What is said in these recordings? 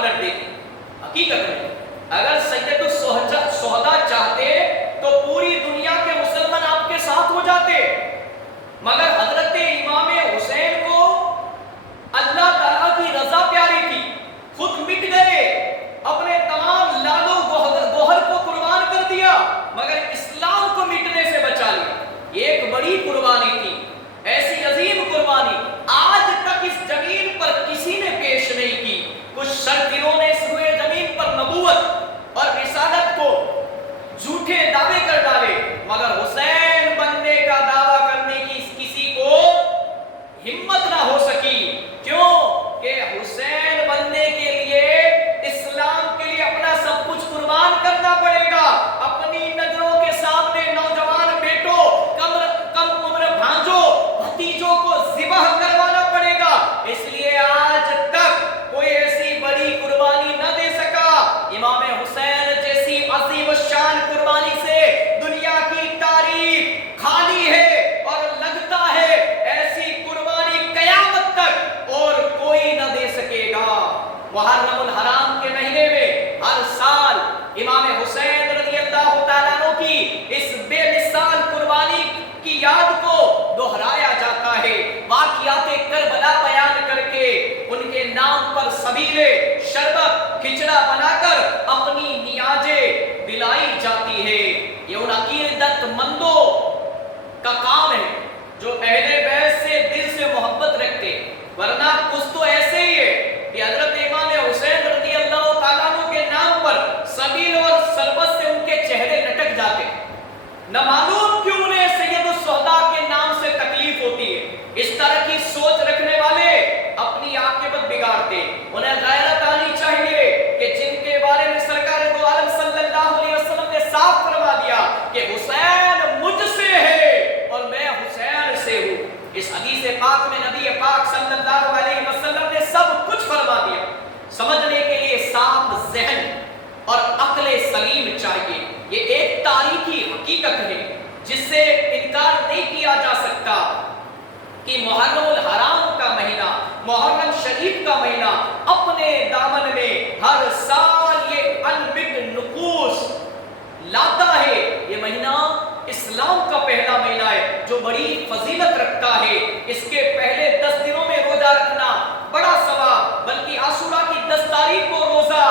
पलट देती। हकीकत में अगर सैयद सोहदा चाहते तो पूरी दुनिया के मुसलमान आपके साथ हो जाते, मगर हजरत इमाम हुसैन को अल्लाह ताला की रजा प्यारी थी, खुद मिट गए, अपने तमाम लालो गोहर को कुर्बान कर दिया, मगर इस्लाम को मिटने से बचा लिया। एक बड़ी कुर्बानी थी, ऐसी अजीम कुर्बानी आज तक इस जमीन पर किसी ने पेश नहीं की। कुछ शर्तियों ने इस रुए जमीन पर नबूवत और रिसालत को झूठे दावे कर डाले, मगर हुसैन बनने का दावा करने की किसी को हिम्मत ना हो सकी। क्यों? कि हुसैन बनने के लिए इस्लाम के लिए अपना सब कुछ कुर्बान करना पड़ेगा। अपनी नजरों के सामने नौजवान बेटों, कम उम्र भांजों, भतीजों को ज़िबह करवाना पड़ेगा। इसलिए आज तक कोई ऐसी बड़ी कुर्बानी न दे सका। इमाम हुसैन जैसी अजीम शान कुर्बानी से दुनिया की तारीख खाली है और लगता है ऐसी कुर्बानी कयामत तक और कोई न दे सकेगा। मुहर्रमुल हराम के महीने में हर साल इमाम हुसैन रज़ियल्लाहु ताला अन्हु की इस बेमिसाल कुर्बानी की याद को दोहराया जाता है। वाक़ियाते करबला बयान करके उनके नाम पर सबीले, शरबत, खिचड़ा बनाकर अपनी नियाजें दिलाई जाती है। ये उन अकीदतमंदों का काम है जो अहले बैत से दिल से मोहब्बत रखते, वरना कुछ तो ऐसे ही है कि हजरत इमाम हुसैन रज़ियल्लाहु ताला अन्हु के नाम पर सबील और शरबत से उनके चेहरे लटक जाते, न मालूम क्यों उन्हें सैयद सोहदा के नाम से तकलीफ होती है। इस तरह की सोच रखने वाले अपनी आक़िबत बिगाड़ते। उन्हें गैरत आनी चाहिए कि जिनके बारे में सरकार दो आलम सल्लल्लाहु अलैहि वसल्लम ने साफ फरमा दिया कि हुसैन मुझसे है और मैं हुसैन से हूँ। इस हदीस पाक में नबी पाक सल्लल्लाहु अलैहि वसल्लम ने सब कुछ फरमा दिया। समझने के लिए साफ ज़हन और अक्ल सलीम चाहिए। ये एक तारीखी हकीकत है जिससे इनकार नहीं किया जा सकता कि मुहर्रमुल हराम का महीना, मुहर्रम शरीफ का महीना अपने दामन में हर साल ये अनबिट नुकूस लाता है। ये महीना इस्लाम का पहला महीना है जो बड़ी फजीलत रखता है। इसके पहले 10 दिनों में रोजा रखना बड़ा सवाब, बल्कि आशूरा की 10 तारीख को रोजा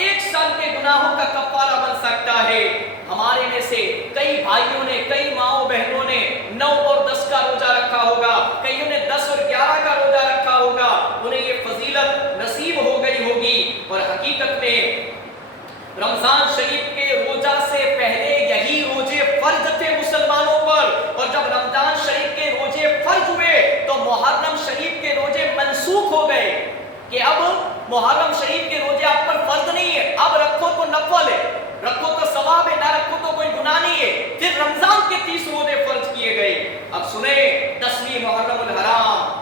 1 साल के गुनाहों का कफ्फारा बन सकता है। हमारे में से कई भाइयों ने, कई माओ बहनों ने 9 और 10 का रोजा रखा होगा, कईयों ने 10 और 11 का रोजा रखा होगा। उन्हें ये फजीलत नसीब हो गई होगी। और हकीकत में रमजान शरीफ के रोजा से पहले यही रोजे फर्ज थे मुसलमानों पर, और जब रमजान शरीफ के रोजे फर्ज हुए तो मुहर्रम शरीफ के रोजे मनसूख हो गए कि अब मुहर्रम शरीफ के रोजे आप पर फर्ज नहीं है, अब रखो तो नफल है, रखो तो सवाब है, ना रखो तो कोई गुनाह नहीं है। फिर रमजान के 30 रोजे फर्ज किए गए। अब सुने, 10वीं मुहर्रमुल हराम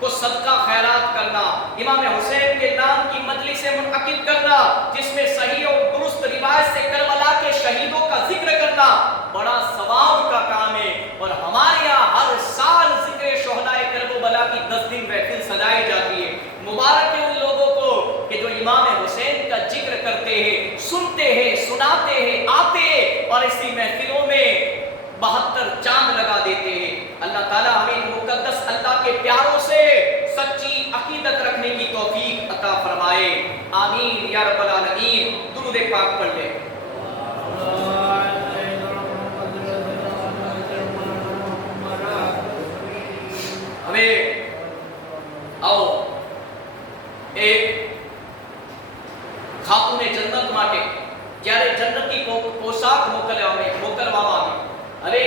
को सदका खैरात करना, इमाम हुसैन के नाम की मजलिसें मुनअकिद करना, जिसमें सही और दुरुस्त रिवायत से करबला के शहीदों का जिक्र करना बड़ा सवाब का काम है। और हमारे यहाँ हर साल जिक्र शुहदाए करबला की 10 दिन महफिल सजाई जाती है। मुबारक है उन लोगों को कि जो इमाम हुसैन का जिक्र करते हैं, सुनते हैं, सुनाते हैं, आते हैं और इसी महफिलों में 72 चांद लगा देते हैं। अल्लाह ताला हमें मुकद्दस अल्लाह के प्यारों से सच्ची अकीदत रखने की तौफीक अता फरमाए। आमीन या रब्बल आलमीन। दुरूद पाक पढ़ ले। हमें आओ एक खातूने जन्नत माटे જ્યારે જન્નતી પોશાક મોકલવામાં આવી। હવે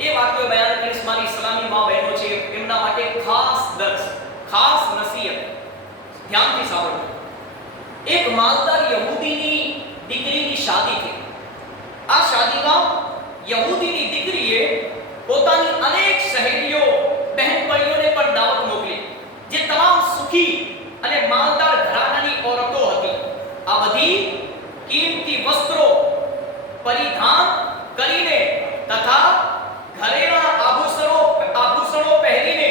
એ વાક્યો બયાન કરીશ મારી ઇસ્લામી માં બહેનો છે એમના માટે ખાસ દર્શ, ખાસ નસીહત, ધ્યાનથી સાંભળો। એક માલદાર યહૂદીની દીકરીની શાદી થઈ। આ શાદીમાં યહૂદીની દીકરીએ પોતાની અનેક સહેલીઓ, બહેનપણીઓને પણ દાવત મોકલી, જે તમામ સુખી અને માલદાર ઘરાનાની औरतों હતી। આ બધી कीमती वस्त्रों परिधान करीने तथा घरेना आभूषणों पहरीने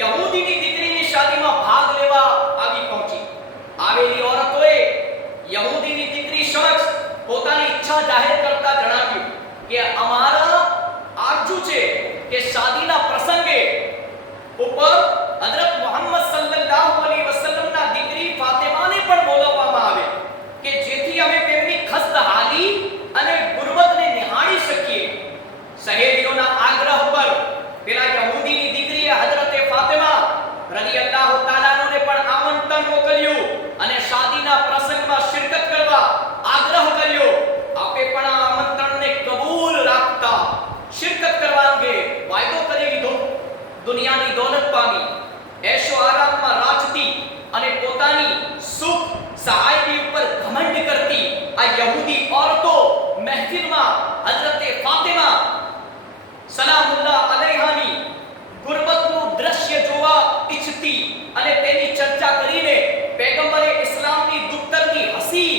यहूदीनी દીકરીની શાદીમાં ભાગ લેવા આવી પહોંચી। આવેલી औरतोए ઈચ્છા જાહેર કરતા જણાવ્યું કે અમારા આરજુ છે કે શાદીના પ્રસંગે ઉપર હઝરત મુહમ્મદ સલ્લલ્લાહુ અલૈહિ વસલ્લમના દીકરી ફાતિમાને પણ બોલાવવામાં આવે કે જેથી અમે તેમની ખસ્તહાલી અને ગુરબતને નિહાળી શકીએ. સહેલીઓના આગ્રહ પર પેલા યહૂદીની દીકરીએ હઝરતે ફાતિમા રદિયલ્લાહુ તાઆલા અન્હાને પણ આમંત્રણ મોકલ્યું અને શાદીના પ્રસંગમાં શિરકત કરવા આગ્રહ કર્યો. આપે પણ આ આમંત્રણને કબૂલ રાખતા શિરકત કરવા અંગે વાયદો કરી લીધો. દુનિયાની દોલત પામી એશો આરામમાં રાચતી અને પોતાની સુખ સહાયની ઉપર ઘમંડ કરતી આ યહૂદી ઓરતો મહેફિલમાં હઝરતે ફાતિમા સલામુલ્લાહ અલૈહાની ગુરબતનું દ્રશ્ય જોવા ઈચ્છતી અને તેની ચર્ચા કરીને પૈગંબરે ઇસ્લામની દુખ્તરની હસી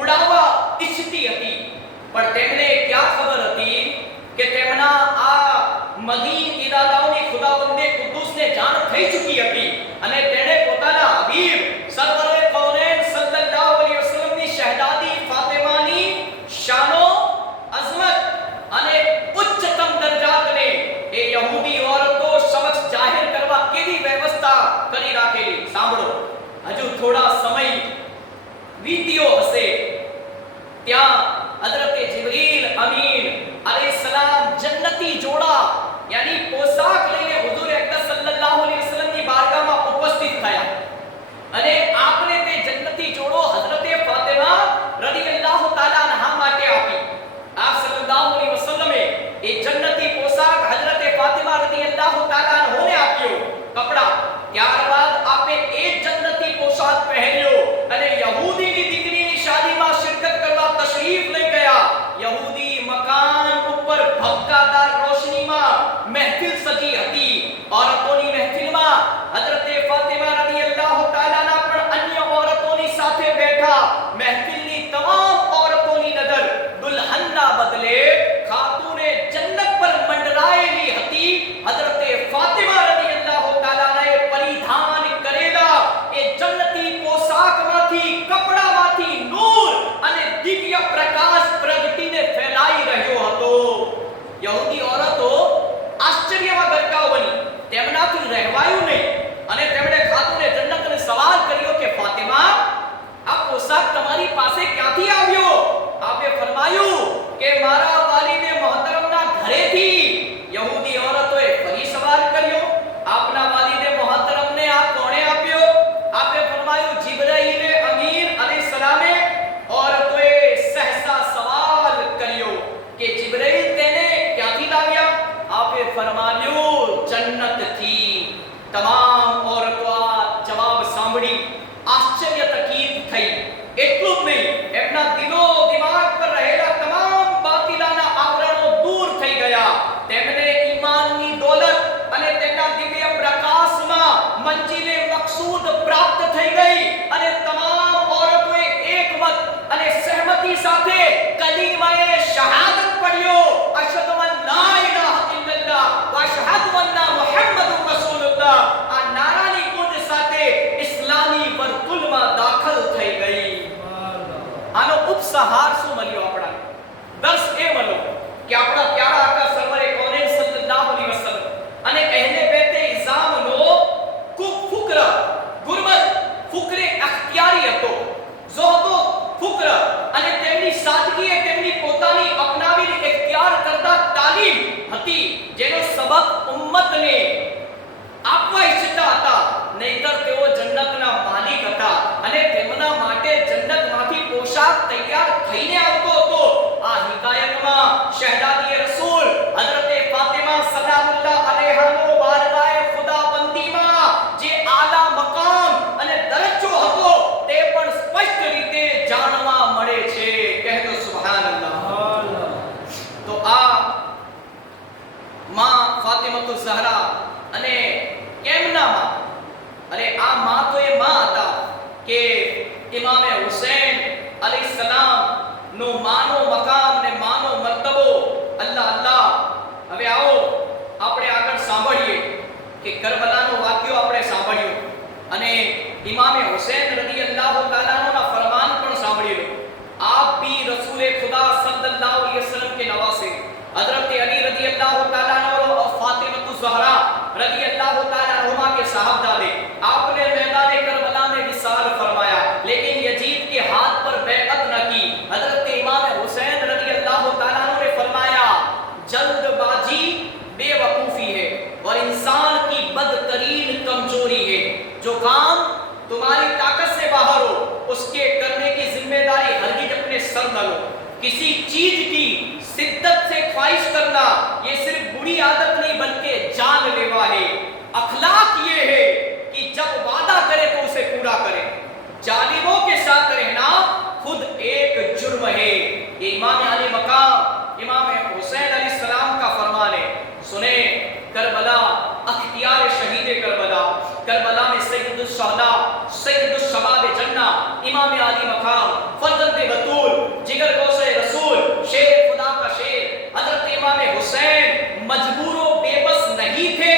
ઉડાવવા ઈચ્છતી હતી. પણ તેમને ક્યાં ખબર હતી કે તેમના આ મદીન ઇરાદાઓની ખુદાવંદે કુદ્દુસને જાણ થઈ ચૂકી હતી અને તેણે પોતાના હબીબ સરવરે કૌનેન સલ્લલ્લાહુ અલૈહિ વસલ્લમની શહેદાદી ફાતિમાની શાનો અઝમત અને ઉચ્ચતમ દરજાતને એ યહૂદી ઓરતો સમક્ષ જાહેર કરવા કેવી વ્યવસ્થા કરી રાખેલી. સાંભળો, હજુ થોડા સમય વીત્યો હશે ત્યાં હઝરતે જિબ્રીલ અમીન અલૈહિસ્સલામ જન્નતી જોડા યાની પોશાક લઈને હુઝુર અકબર સલ્લલ્લાહુ અલૈહિ વસલ્લમની બારગાહમાં ઉપસ્થિત થયા અને આપને તે જન્નતી જોડો હઝરતે ફાતિમા રદિયલ્લાહુ તાઆલા અન્હા માટે આપી. આપ સલ્લલ્લાહુ અલૈહિ વસલ્લમે એ જન્નતી પોશાક હઝરતે ફાતિમા રદિયલ્લાહુ તાઆલા અન્હોને આપ્યો કપડા. ત્યારબાદ આપે એ જન્નતી પોશાક પહેર્યો અને યહૂદીની દીકરીની શાદીમાં શિરકત કરવા તશરીફ લઈ ગયા. યહૂદી મકાન ઉપર ભપકાદાર રોશનીમાં મહેફિલ સજી હતી. ઓરતોની મહેફિલમાં હઝરતે ફાતિમા રદિયલ્લાહુ તાઆલાના પણ અન્ય ઓરતોની સાથે બેઠા. મહેફિલની તમામ ઓરતોની નજર દુલ્હનના બદલે ખાતુને જન્નત પર મંડરાયેલી હતી. હઝરતે ફાતિમા રદિયલ્લાહુ તાઆલાએ પરિધાન કરેલા એ જન્નતી પોશાકમાંથી કપડામાંથી નૂર અને દિવ્ય પ્રકાશ પ્રગટીને ફેલાઈ રહ્યો હતો. યહૂદી ઓરતો આશ્ચર્યમાં ગરકાવ બની. તેમનાથી રહેવાયું નહીં અને તેમણે ખાતુને જન્નતને સવાલ કર્યો કે ફાતિમા, આ પોશાક તમારી પાસે ક્યાંથી આવ્યો? આપે ફરમાયું કે મારા વાલિદે મોહતરમના ઘરેથી. યહૂદી ઓરતોએ ફરી સવાલ કર્યો, આપના વાલિદે મોહતરમને આ કોણે આપ્યો? આપે ફરમાયું જિબ્રાઈલ અમીન અલૈહિસ્સલામે. ઓરતોએ સહસા સવાલ કર્યો કે જિબ્રાઈલ તેને ક્યાંથી લાવ્યા? આપે ફરમાવ્યું જન્નતથી. તમામ ઓરતો આ જવાબ સાંભળી આશ્ચર્યચકિત થઈ. એટલું જ નહીં, એમના દિલો દિમાગ પર રહેલા તમામ બાતિલાના આવરણો દૂર થઈ ગયા. તેમને ઈમાનની દોલત અને તેમના દિવ્ય પ્રકાશમાં મંજિલે મકસૂદ પ્રાપ્ત થઈ ગઈ અને તમામ ઓરતોએ એકમત અને સહમતી સાથે કલીમાએ શહાદત પડ્યો. અશહદુ અન લા ઇલાહા ઇલ્લલ્લાહ વ અશહદુ અન્ના મુહમ્મદુર રસૂલુલ્લાહ. આ નારાની ગુંજ સાથે ઇસ્લામી વર્તુળમાં દાખલ થઈ ગઈ. આનો ઉપસહાર શું મળ્યો? આપણા દર્શ એ મળ્યો કે આપણા પ્યારા આકા સરવરે કૌનેન સલ્લલ્લાહુ અલૈહિ વસલ્લમ અને અહેલે બેતે ઇઝામનો ફુક્ર ગુરબત ફુકરે અખ્તિયારી હતો. ઝોહદો ફુક્ર અને તેમની સાદગીએ તેમની પોતાની અપનાવીને ઇખ્તિયાર કરતા તાલીમ હતી જેનો સબક ઉમ્મતને આપવા ઈચ્છતા હતા. નહીતર તેઓ જન્નતના માલિક હતા અને તેમના માટે જન્નતમાંથી પોશાક તૈયાર થઈને આવતો હતો. આ હિકાયતમાં શહેદાદી રસૂલ હઝરતે ફાતિમા સલામુલ્લાહ અલૈહાનો બારગાહે ખુદાબંદીમાં જે આલા મકામ અને દરજ્જો હતો તે પણ સ્પષ્ટ રીતે જાણવા મળે છે. કહેતો સુબહાનલ્લાહ. તો આ માં ફાતિમતુઝ ઝહરા અને કેમના માં? અરે આ માં તો એ માં હતા કે ઇમામે હુસૈન અલૈહિસ્સલામ નો માનો મકામ ને માનો મર્તબો. અલ્લાહ અલ્લાહ. હવે આવો આપણે આગળ સાંભળીએ કે કરબલાનો વાક્યો આપણે સાંભળ્યો અને ઇમામે હુસૈન રદિયલ્લાહુ તાઆલા ના ફરમાન પણ સાંભળ્યો. આપ भी रसूल खुदा اس کے کرنے کی ذمہ داری ہرگز اپنے سر نہ لو. کسی چیز کی شدت سے خواہش کرنا یہ صرف بری عادت نہیں بلکہ جان لیوا ہے. اخلاق یہ ہے کہ جب وعدہ کرے تو اسے پورا کرے. ظالموں کے ساتھ رہنا خود ایک جرم ہے. یہ امام علی مقام امام حسین علیہ السلام کا فرمان ہے. سنیں کربلا اختیار شہید کربلا، کربلا میں سید الشہداء سید الشباب جنہ امام علی مقام فرزند بطول جگر گوش رسول شیر خدا کا شیر حضرت امام حسین مجبور و بے بس نہیں تھے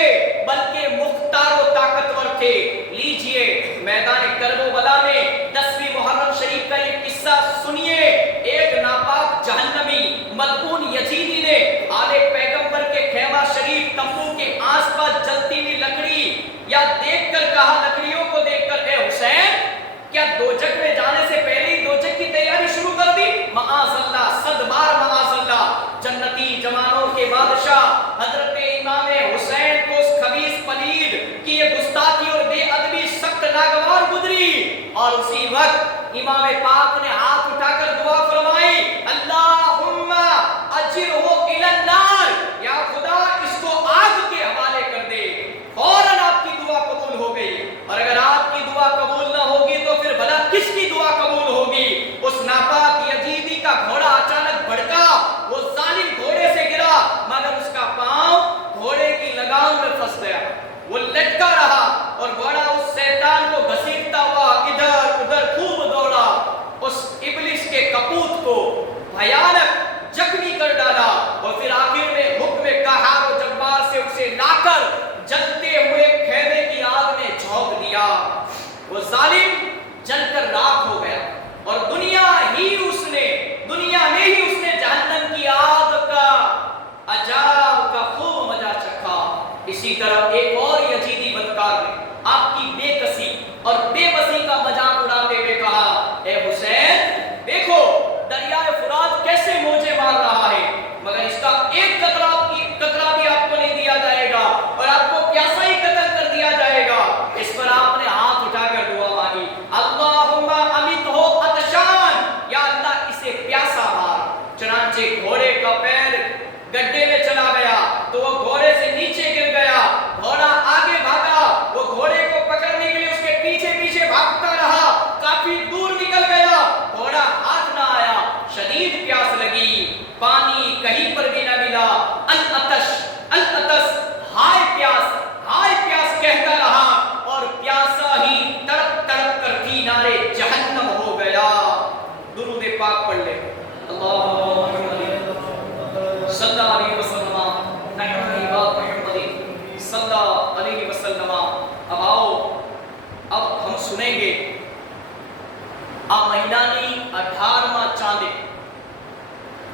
بلکہ مختار و طاقتور تھے. لیجئے میدان کربلا میں 10ویں محرم شریف کا یہ قصہ سنیے. ایک ناپاک جہنمی ملعون یزیدی نے آل پیغمبر کے خیمہ شریف تمبو کے آس پاس جلتی ہوئی لکڑی یا دیکھ کر کہا لکڑیوں کو دیکھ کر اے حسین کیا دوزخ میں جانے سے پہلے ہی دوزخ کی تیاری شروع کر دی؟ معاذ اللہ، صد بار معاذ اللہ. جنتی جوانوں کے بادشاہ حضرت امام حسین کو اس خبیث پلید کی یہ گستاخی اور بے ادبی سخت ناگوار گزری اور اسی وقت امام پاک نے ہاتھ اٹھا کر دعا فرمائی اللہم اجرہ الی النار، یا خدا اس کو آگ کے حوالے کر دے. فوراً آپ کی دعا قبول ہو گئی. اور اگر آپ کی دعا قبول نہ ہوگی تو پھر بھلا کس کی دعا قبول ہوگی؟ اس ناپاک یزیدی کا گھوڑا اچانک بھڑکا، وہ ظالم گھوڑے سے گرا مگر اس کا پاؤں گھوڑے کی لگام میں پھنس گیا. وہ لٹکا رہا اور گھوڑا اس شیطان کو گھسیٹتا ہوا ادھر ادھر خوب دوڑا. اس ابلیس کے کپوت کو بھیانک زخمی کر ڈالا اور پھر آخر میں حکم قہار و جبار سے اسے لا کر جلتے ہوئے خیمے کی آگ میں جھونک دیا. وہ ظالم جل کر راکھ ہو گیا اور دنیا نے ہی اس نے جہنم کی آگ کا عذاب کا خوب مزہ چکھا. اسی طرح ایک اور یزیدی بدکار نے آپ کی بے کسی اور بے بسی کا مذاق اڑاتے ہوئے کہا اے حسین دیکھو دریائے فرات کیسے موجیں مار رہا ہے مگر اس کا ایک قطرہ بھی آپ کو نہیں دیا جائے گا اور آپ کو پیاسا ہی قتل کر دیا جائے گا. اس پر آپ نے ہاتھ اٹھا کر دعا مانگی اللہم امیتہ عطشان، یا اللہ اسے پیاسا مار. چنانچہ گھوڑے کا پیر گڈھے میں چلا گیا تو وہ گھوڑے سے نیچے گر گیا. گھوڑا آگے بھاگا، وہ گھوڑے کو پکڑنے کے لیے اس کے پیچھے پیچھے بھاگتا رہا. کافی دور نکل گیا، گھوڑا ہاتھ نہ آیا. شدید پیاس لگی، پانی کہیں پر بھی نہ ملا. العطش العطش، ہائے پیاس کہتا رہا اور پیاسا ہی تڑپ تڑپ کر کنارے جہنم ہو گیا. درود پاک پڑھ لے اللہم صلی اللہ علیہ وسلم نحن عباد محمد صلی اللہ علیہ وسلم. اب آؤ، اب ہم سنیں گے مہینانی 18واں چاند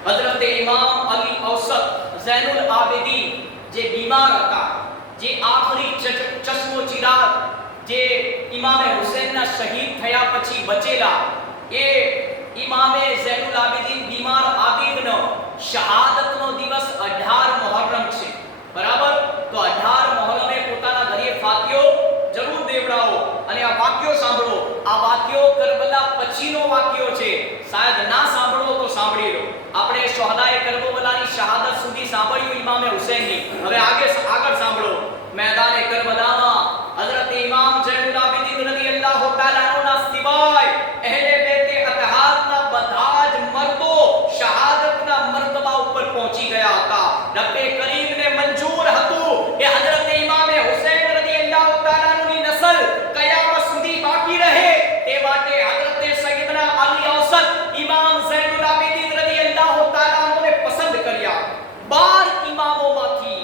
حضرت امام علی اوسط زین العابدین جے بیمار હતા જે આખરી ચશ્મો ચિરાગ જે ઇમામ હુસૈનના શહીદ થયા પછી બચેલા એ ઇમામ ઝૈન العابدین બીમાર આબિદનો શહાદતનો દિવસ 18 મુહર્રમ છે. બરાબર? તો 18 મુહર્રમે પોતાના ઘરે ફાતિયો જરૂર દેવડાવો અને આ વાક્યો સાંભળો. આ વાક્યો કરબલા પછીનો વાક્યો છે, શાયદ ના સાંભળો તો સાંભળી લો. આપણે શહાદાએ કરબલાની શહાદત સુધી સાંભળ્યું ઇમામ હુસૈનની. હવે આગળ સાંભળો. મેદાને કરબલામાં હઝરત ઇમામ ઝૈનુલ આબિદીન રદિયલ્લાહુ તઆલા અન્હુના સિવાય અહેલે બેતે અતહારના બધા જ મર્દો શહાદતના મર્તબા ઉપર પહોંચી ગયા હતા. રબ્બે કરીમને મંજૂર હતું કે હઝરત ઇમામ હુસૈન રદિયલ્લાહુ તઆલા અન્હુની નસલ કયામત સુધી બાકી રહે. તે માટે હઝરત સૈયદના અલી ઔસત ઇમામ ઝૈનુલ આબિદીન રદિયલ્લાહુ તઆલા અન્હુને પસંદ કર્યા. 12 ઇમામોમાંથી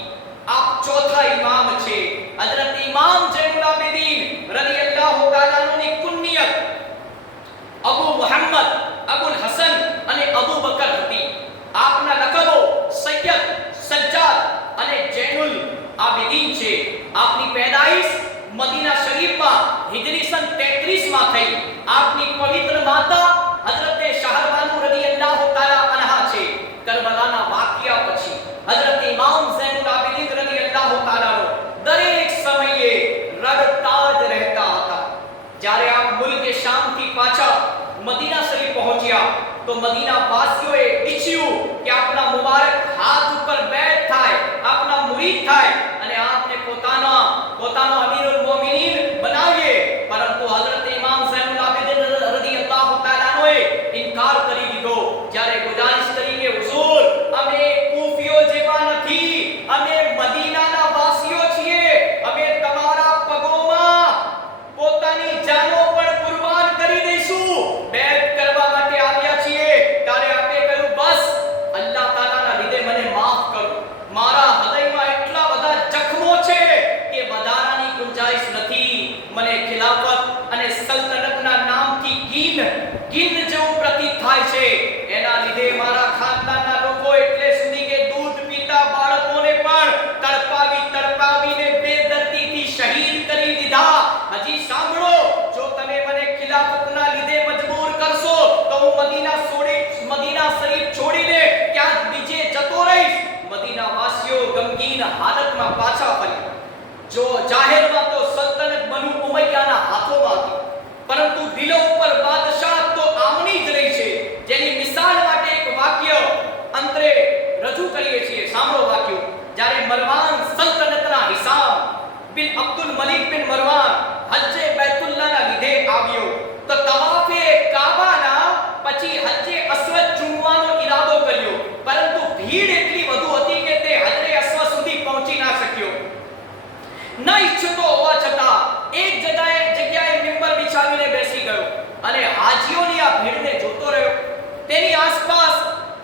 આપ ચોથા ઇમામ છે. હઝરત ઇમામ ઝૈનુલ આબિદીન રદિયલ્લાહુ તઆલા અન્હુની કુનિયત અબુ મુહમ્મદ, અબુલ હસન અને અબુ બકર હતી. આપના લકબો સૈયદ, સજ્જાદ અને ઝૈનુલ આબિદીન છે. આપની પેદાઈશ મદીના શરીફમાં હિજરી સન 33 માં થઈ. આપની પવિત્ર માતા હઝરત શાહરબાનુ રદિયલ્લાહુ તઆલા અન્હા છે. કરબલાના વાકિયા પછી હઝરત ઇમામ ઝૈનુલ આબિદીન રદિયલ્લાહુ તઆલા દરેક સમયે રડતા જ રહેતા હતા. જ્યારે આપ મુલ્કે શામથી પાછા મદીના શરીફ પહોંચ્યા તો મદીના વાસીઓએ ઈચ્છ્યું કે આપના મુબારક હાથ ઉપર બેઠ થાય, આપના મુરીદ થાય અને આપને પોતાનો અમીરુલ મોમિનીન બનાવીએ, પરંતુ હઝરત ઇમામ ઝૈનુલ આબિદીન રદિયલ્લાહુ તઆલા અન્હુએ ઇનકાર કરી દીધો. જ્યારે ગુજારિશ કરી કે હુઝુર, અમે કૂફીઓ જેવા નથી, અમે મદીનાના વાસીઓ છીએ, અમે તમારા પગોમાં પોતાની જાનો પણ કુરબાન કરી દઈશું, બેત કરવા માટે આવ્યા છીએ. ત્યારે આપે કહ્યું, બસ અલ્લાહ તાલાના લીધે મને માફ કરો, મારા હૃદયમાં એટલા બધા જખમો છે કે વધારાની ગુંજાઈશ નથી. મને ખિલાફત અને સલ્તનતના નામથી ગીન જેવું પ્રતીત થાય છે. એના લીધે મારા ખાનદાનના લોકો એટલે સુધી કે દૂધ પીતા બાળકોને પણ તડપાવીને બેદર્દીથી શહીદ કરી દીધા. હજી સાંભળો, જો તમે મને ખિલાફતના લીધે મજબૂર કરશો તો હું મદીના શરીફ છોડીને ક્યાંક બીજે જતો રહીશ. મદીના વાસીઓ ગમગીન હાલતમાં પાછા ફર્યા. જો જાહેરમાં તો સલ્તનત બનુ ઉમૈયાના હાથોમાં હતી, પરંતુ દિલો ઉપર બાદશાહ તો આમની જ રહી છે. જેની મિસાલ માટે એક વાક્ય અંતરે રજૂ કરીએ છીએ. સાંભળો વાક્ય. જ્યારે મરવાન સલ્તનતના હિસામ બિન અબ્દુલ મલિક બિન મરવાન હજ્જે બેતુલ્લાહના લીધે આવ્યો તો તવાફે કાબાના પછી હજ્જે અસ્વદ ચૂમવાનો ઈરાદો કર્યો, પરંતુ ભીડ એટલી વધુ હતી કે તે હજ્જે અસ્વદ સુધી પહોંચી ના શક્યો. ન ઈચ્છતો હોવા છતાં એક જગ્યાએ મિંબર બિછાવીને બેસી ગયો અને હાજીઓની આ ભીડને જોતો રહ્યો. તેની આસપાસ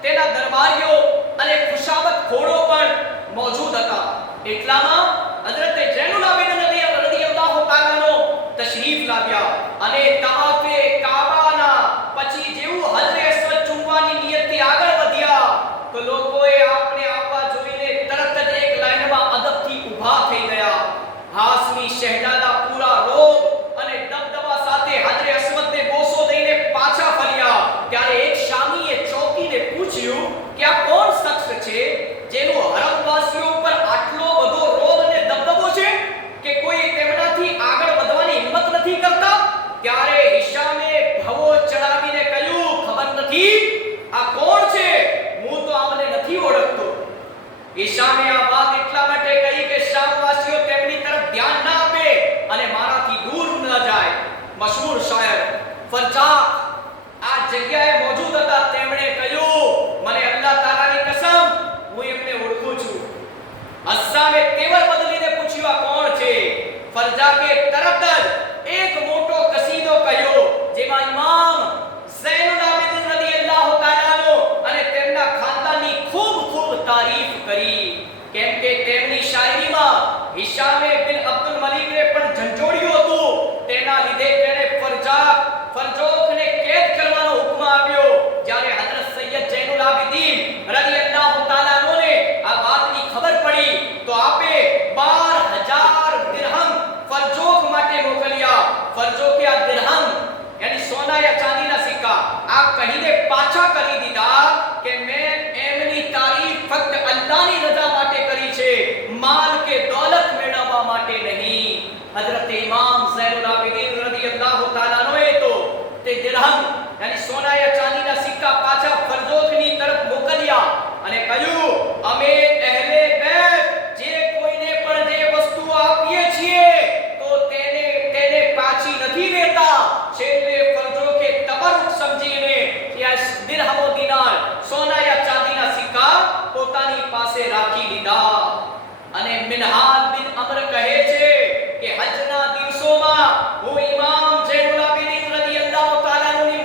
તેના દરબારીઓ અને ખુશાબત ખોડો પણ મોજૂદ હતા. એટલામાં હઝરત ઝૈનુલ આબિદીન રદિયલ્લાહુ તઆલાનો તશરીફ લાવ્યા અને તવાફે કાબાના પછી જેવું હજ્જે અસ્વદ ચૂમવાની નિયતથી આગળ વધ્યા તો લોકોએ આપને આવવા જોઈને તરત જ એક લાઈનમાં અદબથી ઊભા થઈ ગયા. હાસમી શહેજાદા પૂરા રોબ અને દબદબા સાથે હજ્જે અસ્વદને બોસો દઈને પાછા ફર્યા. ત્યારે એક શામીએ ચોકીને પૂછ્યું કે આ કોણ શખ્સ છે જેનું હરમવાસીઓ ઉપર આટલો બધો રોબ અને દબદબો છે કે કોઈ તેમનાથી આગળ વધવાની હિંમત નથી કરતા? ત્યારે હિશામે ભવો ચડાવીને કહ્યું, ખબર નથી આ કોણ છે? હું તો આમને નથી ઓળખતો. હિશામે આ વાત એટલા માટે કહી કે શામવાસીઓ તેમની તરફ ધ્યાન ના આપે અને મારાથી દૂર ન જાય. મશહૂર શાયર ફરજાક આ જગ્યાએ મોજૂદ હતા. તેમણે કહ્યું, મને અલ્લાહ તાલાની કસમ, હું એમને ઓળખું છું. હસ્સામે તેવર બદલીને પૂછ્યું, આ કોણ છે? ફરજાકે તરત જ એક મોટો કસીદો કહ્યો જેમાં ઇમામ ઝૈનુલ આબિદીન રદિયલ્લાહુ તઆલા અને તેમના ખાનદાનની ખૂબ તારીફ કરી. કેમ કે તેમની શાયરીમાં હિશામે બિન અબ્દુલ મલિકને પણ ઝંઝોડ્યું હતું. તેના લીધે તેણે ફરજોકને કેદ કરવાનો હુકમ આપ્યો. જ્યારે હઝરત સૈયદ ઝૈનુલ આબિદીન રદિયલ્લાહુ તઆલા અન્હુને આ વાતની ખબર પડી તો આપે 12000 દિરહમ ફરજોક માટે મોકલ્યા. ફરજોકે આ દિરહમ યાની સોના યા ચાંદીના સિક્કા આ કહીને પાછા કરી દીધા કે મેં એમની તારીફ ફક્ત અલ્લાહની રજા માટે કરી છે, માલ કે દોલત મેળવવા માટે નહીં. હઝરત ઇમામ ઝૈનુલ આબિદીન રદિયલ્લાહુ તઆલા અન્હુએ તો તે દિરહમ યાની સોના યા ચાંદીના સિક્કા પાછા ફરજોકની તરફ મોકલ્યા અને કહ્યું, અમે અહેલે બેત જે કોઈને પણ જે વસ્તુ આપીએ છીએ તો તેને પાછી નથી લેતા. છેલ્લે ફરજોકે તબરુક સમજીને કે દિરહમો દિનાર સોના યા ચાંદીના સિક્કા પોતાની પાસે રાખી લીધા. અને મિનહાલ બિન અમર કહે છે કે હજ્જના દિવસોમાં હું ઇમામ ઝૈનુલ આબિદીન રદિયલ્લાહુ તઆલા ની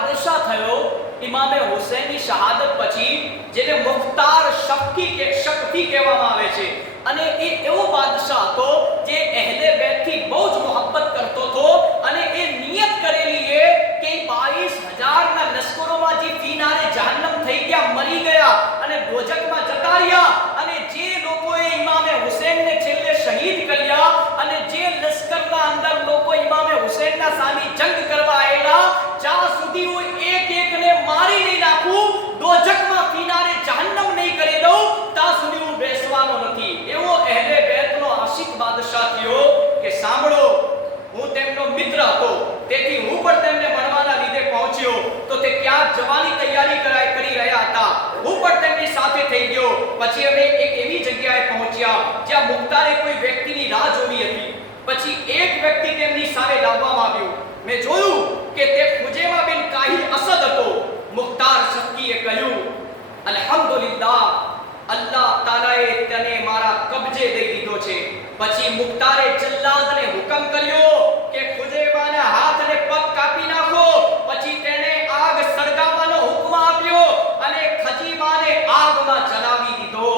બાદશાહ થયો ઇમામે હુસૈનની શહાદત પછી, જેને મુખ્તાર શક્તિ કહેવામાં આવે છે, અને એ એવો બાદશાહ હતો જે અહેલે બેતથી બહુ જ મોહબ્બત કરતો હતો, અને એ નિયત કરેલી એ કે 22,000 ના લશ્કરોમાં જે ફીનારે જહન્નમ થઈ ગયા, મરી ગયા અને દોજખમાં જતા રહ્યા, અને જે લોકોએ ઇમામે હુસૈનને છેલ્લે શહીદ કર્યા, અને જે લશ્કરના અંદર લોકો ઇમામે હુસૈનના સામે જંગ કરવા આવેલા, જ્યાં સુધી હું એક એકને મારી નહીં નાખું, દોજખમાં ફીનારે જહન્નમ નહીં કરી દઉં, ત્યાં સુધી હું બેસવાનો નથી. એવો અહેલે બેતનો આશિક બાદશાહ થયો કે સાંભળો, હું તેમનો મિત્ર હતો, તેથી હું પણ તેમને મળવાના લીધે પહોંચ્યો, તો તે ક્યાં જવાની તૈયારી કરી રહ્યા હતા, હું પણ તેમની સાથે થઈ ગયો. પછી અમે એક એવી જગ્યાએ પહોંચ્યા જ્યાં મુખ્તારે કોઈ વ્યક્તિની રાહ જોવી હતી. પછી એક વ્યક્તિ તેમની સામે લાવવામાં આવ્યો. મેં જોયું કે તે ખુજેમા બિન કાહિલ અસદ હતો. મુખ્તાર શક્કીએ કહ્યું, અલ્હમ્દુલિલ્લાહ, અલ્લાહ તાલાએ તેને મારા કબજે દઈ દીધો છે. પછી મુખ્તારે જલ્લાદને હુકમ કર્યો કે ખુજેમાના હાથ અને પગ કાપી નાખો. પછી તેને આગ સળગાવવાનો હુકમ આપ્યો અને ખજીમાને આગમાં જલાવી દીધો.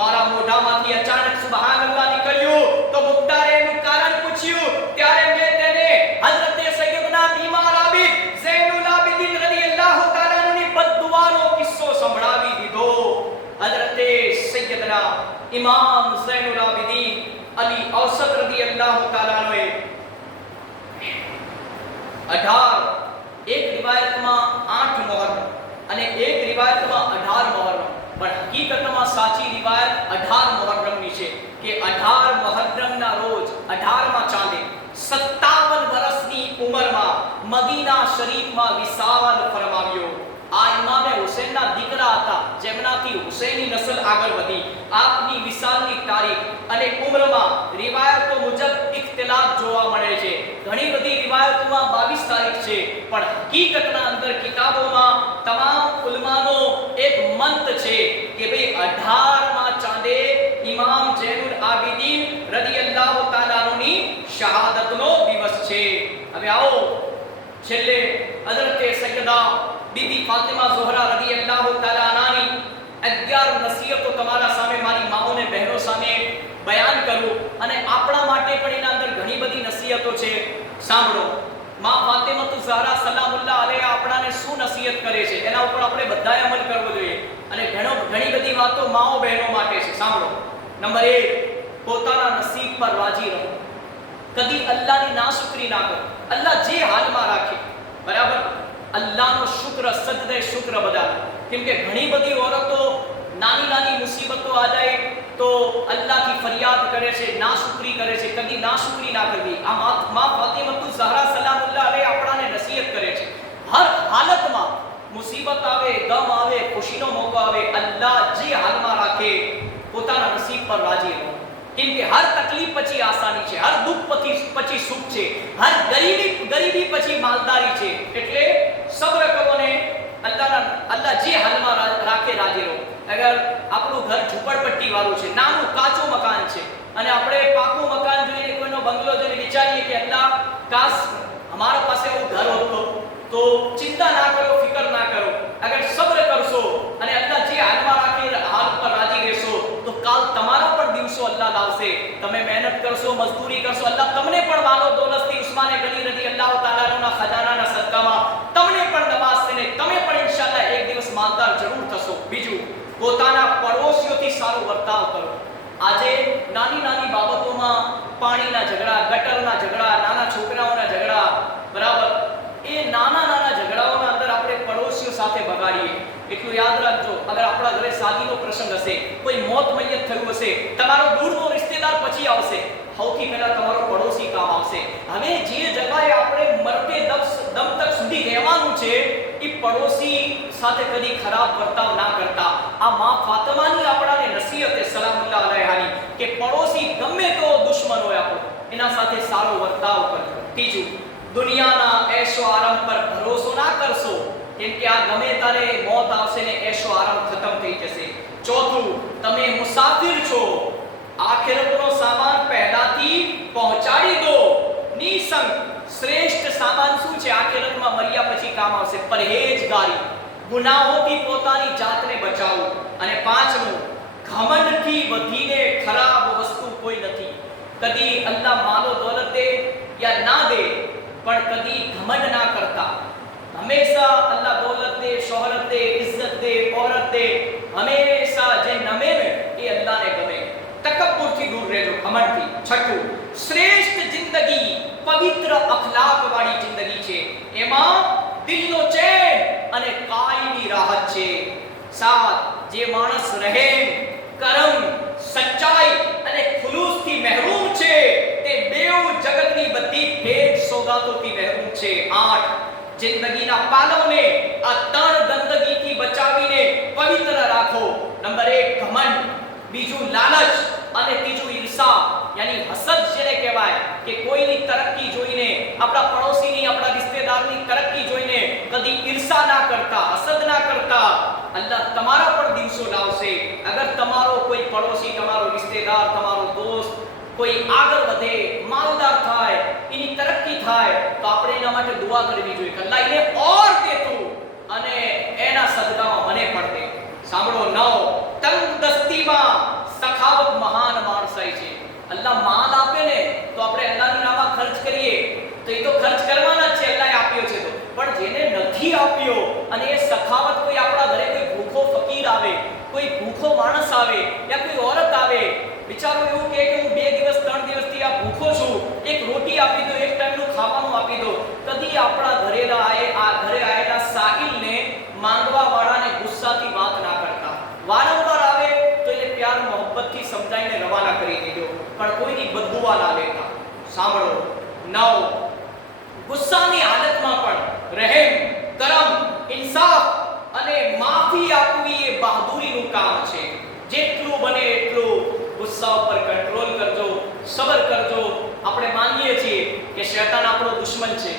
મારા મોઢામાંથી અચાનક સુબહાનલ્લાહ નીકળ્યું, તો મુખ્તારે એનું કારણ પૂછ્યું. ત્યારે મેં તેને હઝરતે સૈયદના બીમાર આબિદ ઝૈનુલ આબિદીન રદિયલ્લાહુ તાઆલા અન્હુની બદદુઆનો કિસ્સો સંભળાવી દીધો. હઝરતે સૈયદના ઇમામ ઝૈનુલ આબિદીન અલી ઔસત રદિયલ્લાહુ તાઆલા અન્હુએ 18, એક રિવાયતમાં 8 મુહર્રમ અને એક રિવાયતમાં 18 મુહર્રમ, પણ હકીકતમાં સાચી રિવાયત 18 મુહર્રમની છે કે 18 મુહર્રમના રોજ 18મા ચાંદે 57 વર્ષની ઉંમરમાં મદીના શરીફમાં વિસાલ ફરમાવ્યો. આ ઇમામે હુસૈનના દીકરા હતા, જેમનાથી હુસૈની નસલ આગળ વધી. આપની વિસાલની તારીખ અને ઉંમરમાં રિવાયતો મુજબ ઇખ્તિલાફ જોવા મળે છે. ઘણી બધી રિવાયતોમાં 22 તારીખ છે, પણ હકીકતના અંદર કિતાબોમાં તમામ ઉલમાનો એક મંત છે કે ભાઈ 18મા ચાંદે ઇમામ ઝૈનુલ આબિદીન રદિયલ્લાહુ તાઆલા અન્હુની શહાદતનો દિવસ છે. હવે આવો છેલ્લે હઝરતે સૈયદા બીબી ફાતિમા ઝોહરા રદિયલ્લાહુ તાઆલા અન્હાની 11 નસીહતો તમારા સામે, મારી માઓને બહેનો સામે બયાન કરું, અને આપણા માટે પણ એના અંદર ઘણી બધી નસીહતો છે. સાંભળો, માં ફાતિમા ઝહરા સલામુલ્લાહ અલૈહા આપણાને શું નસીહત કરે છે, એના ઉપર આપણે બધાએ અમલ કરવો જોઈએ. અને ઘણી બધી વાતો માઓ બહેનો માટે છે. સાંભળો. નંબર 1, પોતાના નસીબ પર રાજી રહો. કદી અલ્લાહની નાશુકરી ના કરો. અલ્લાહ જે હાલમાં રાખે, બરાબર, અલ્લાહનો શુક્ર, સજદે શુક્ર બધાને. કેમ કે ઘણી બધી औरतो નાની નાની મુસીબતો આ જાય તો અલ્લાહથી ફરિયાદ કરે છે, નાશુકરી કરે છે. કદી નાશુકરી ના કરવી. આ માં ફાતિમા ઝહરા સલામુલ્લાહ અલૈહા આપણાને નસીહત કરે છે. હર હાલતમાં મુસીબત આવે, ગમ આવે, ખુશીનો મોકો આવે, અલ્લાહ જે હાલમાં રાખે, પોતાના નસીબ પર રાજી રહો. કેમ કે હર તકલીફ પછી આસાની છે, હર દુઃખ પછી સુખ છે, હર ગરીબી પછી માલદારી છે. એટલે સબ્ર કરો ને અલ્લાહ જે હાલમાં રાખે રાજી રહો. અગર આપણું ઘર ઝૂંપડપટ્ટી વાળું છે, નાનું કાચું મકાન છે, અને આપણે પાકું મકાન જોઈને, કોઈનો બંગલો જોઈને વિચારીએ કે અલ્લાહ કાશ हमारा પાસે એવું ઘર હોતો, તો ચિંતા ના કરો, ફિકર ના કરો. અગર સબ્ર કરશો અને અલ્લાહ જે હાલમાં રાખે હાલ પર રાજી રહેશો, તો કાલ તમારા પણ દિવસો અલ્લાહ લાવશે. તમે મહેનત કરશો, મજદૂરી કરશો, અલ્લાહ તમને પણ માલો દોલતથી ઉસ્માને ગની રદિયલ્લાહુ તાઆલા અન્હુના ખજાનાના સદકામાં તમને પણ નવાઝશે ને તમે પણ ઇન્શાઅલ્લાહ એક દિવસ માલદાર જરૂર થશો. બીજું, પોતાના પડોશીઓથી સારો વર્તાવ કરો. આજે નાની નાની બાબતોમાં પાણીના ઝઘડા, ગટરના ઝઘડા, નાના છોકરાઓના ઝઘડા, બરાબર, એ નાના નાના ઝઘડાઓના અંદર આપણે પડોશીઓ સાથે બગાડીએ. એટલું યાદ રાખજો, અગર આપણા ઘરે શાદીનો પ્રસંગ હશે, કોઈ મોત મૈયત થયું હશે, તમારો દૂરનો રિશ્તેદાર પછી આવશે, સૌથી પહેલા તમારો પડોશી કામ આવશે. હવે જે જગ્યાએ આપણે મરતે દમ તક સુધી રહેવાનું છે, એ પડોશી સાથે કદી ખરાબ વર્તાવ ના કરતા. આ માં ફાતિમાની આપણાને નસીહત છે સલામુલ્લાહ અલૈહાની કે પડોશી ગમે તો દુશ્મન હોય આપણો, એના સાથે સારો વર્તાવ કરજો. ત્રીજું, દુનિયાના એશો આરામ પર ભરોસો ના કરશો, કેમ કે આ ગમે તારે મોત આવશે ને એશો આરામ ખતમ થઈ જશે. ચોથું, તમે મુસાફિર છો, આખિરતનો સામાન પહેલાથી પહોંચાડી દો. નિસંગ શ્રેષ્ઠ સામાન શું છે આખિરતમાં મર્યા પછી કામ આવશે? પરહેજગારી, ગુનાહોથી પોતાની જાતને બચાવવું. અને પાંચમું, ઘમંડથી વધીને ખરાબ વસ્તુ કોઈ નથી. કદી અલ્લાહ માલો દોલત દે યા ના દે, પણ કદી ઘમંડ ના કરતા. હંમેશા અલ્લાહ દોલત દે, શોહરત દે, ઇજ્જત દે, ઓરત દે, હંમેશા જે નમે ને એ અલ્લાહને ગમે. તકબ્બુરથી દૂર રહેજો, ઘમંડથી. છઠ્ઠું, શ્રેષ્ઠ જિંદગી પવિત્ર અખલાક વાળી જિંદગી છે. એમાં દિલનો ચેન અને કાયમી રાહત છે. સાત, જે માણસ રહેમ, કરમ, સચ્ચાઈ અને ખુલૂસથી મહેરૂમ છે તે બેઉ જગતની બધી ભેટ સોગાતોથી મહેરૂમ છે. આઠ, જિંદગીના પાલવને આ ત્રણ ગંદગીથી બચાવીને પવિત્ર રાખો. નંબર 1 ઘમંડ, બીજું લાલચ અને ત્રીજું ઈર્ષા યાની હસદ જેને કહેવાય કે કોઈની તરક્કી જોઈને, આપણા પડોશીની, આપણા રિશ્તેદારની તરક્કી જોઈને કદી ઈર્ષા ના કરતા, હસદ ના કરતા. અલ્લાહ તમારા પર દિવસો લાવશે. અગર તમારો કોઈ પડોશી, તમારો રિશ્તેદાર, તમારો દોસ્ત કોઈ આગળ વધે, માલદાર થાય, એની તરક્કી થાય, તો આપણે એના માટે દુઆ કરવી જોઈએ કે અલ્લાહ એને ઓર દે તું અને એના સદકામાં મને પણ દે. સાંભળો. 9, તંગદસ્તીમાં સખાવત મહાન માણસાઈ છે. અલ્લાહ માલ આપે ને તો આપણે અલ્લાહની નામમાં ખર્ચ કરીએ તો એ તો ખર્ચ કરવાના જ છે, અલ્લાહે આપ્યો છે તો. પણ જેને નથી આપ્યો અને એ સખાવત, કોઈ આપણા ઘરે કોઈ ભૂખો ફકીર આવે, કોઈ ભૂખો માણસ આવે યા કોઈ ઓરત આવે, બિચારો એવું કહે કે હું 2 દિવસ 3 દિવસથી આ ભૂખો છું, એક રોટી આપી દો, એક ટાઈમનું ખાવાનું આપી દો. કદી આપણા ઘરે આયેલા સાહિલને, માંગવા વાળાને ગુસ્સાથી વાત ના કરતા. વારંવાર આવે તો એને પ્યાર મોહબ્બતથી સમજાઈને રવાના કરી દેજો, પણ કોઈની બદદુઆ ના લેતા. સાંભળો. 9, ગુસ્સાની હાલતમાં પણ રહેમ, કરમ, ઇન્સાફ અને માફી આપવી એ બહાદુરીનું કામ છે. જેટલું બને એટલું ગુસ્સા ઉપર કંટ્રોલ કરજો, સબર કરજો. આપણે માનીએ છીએ કે શૈતાન આપણો દુશ્મન છે,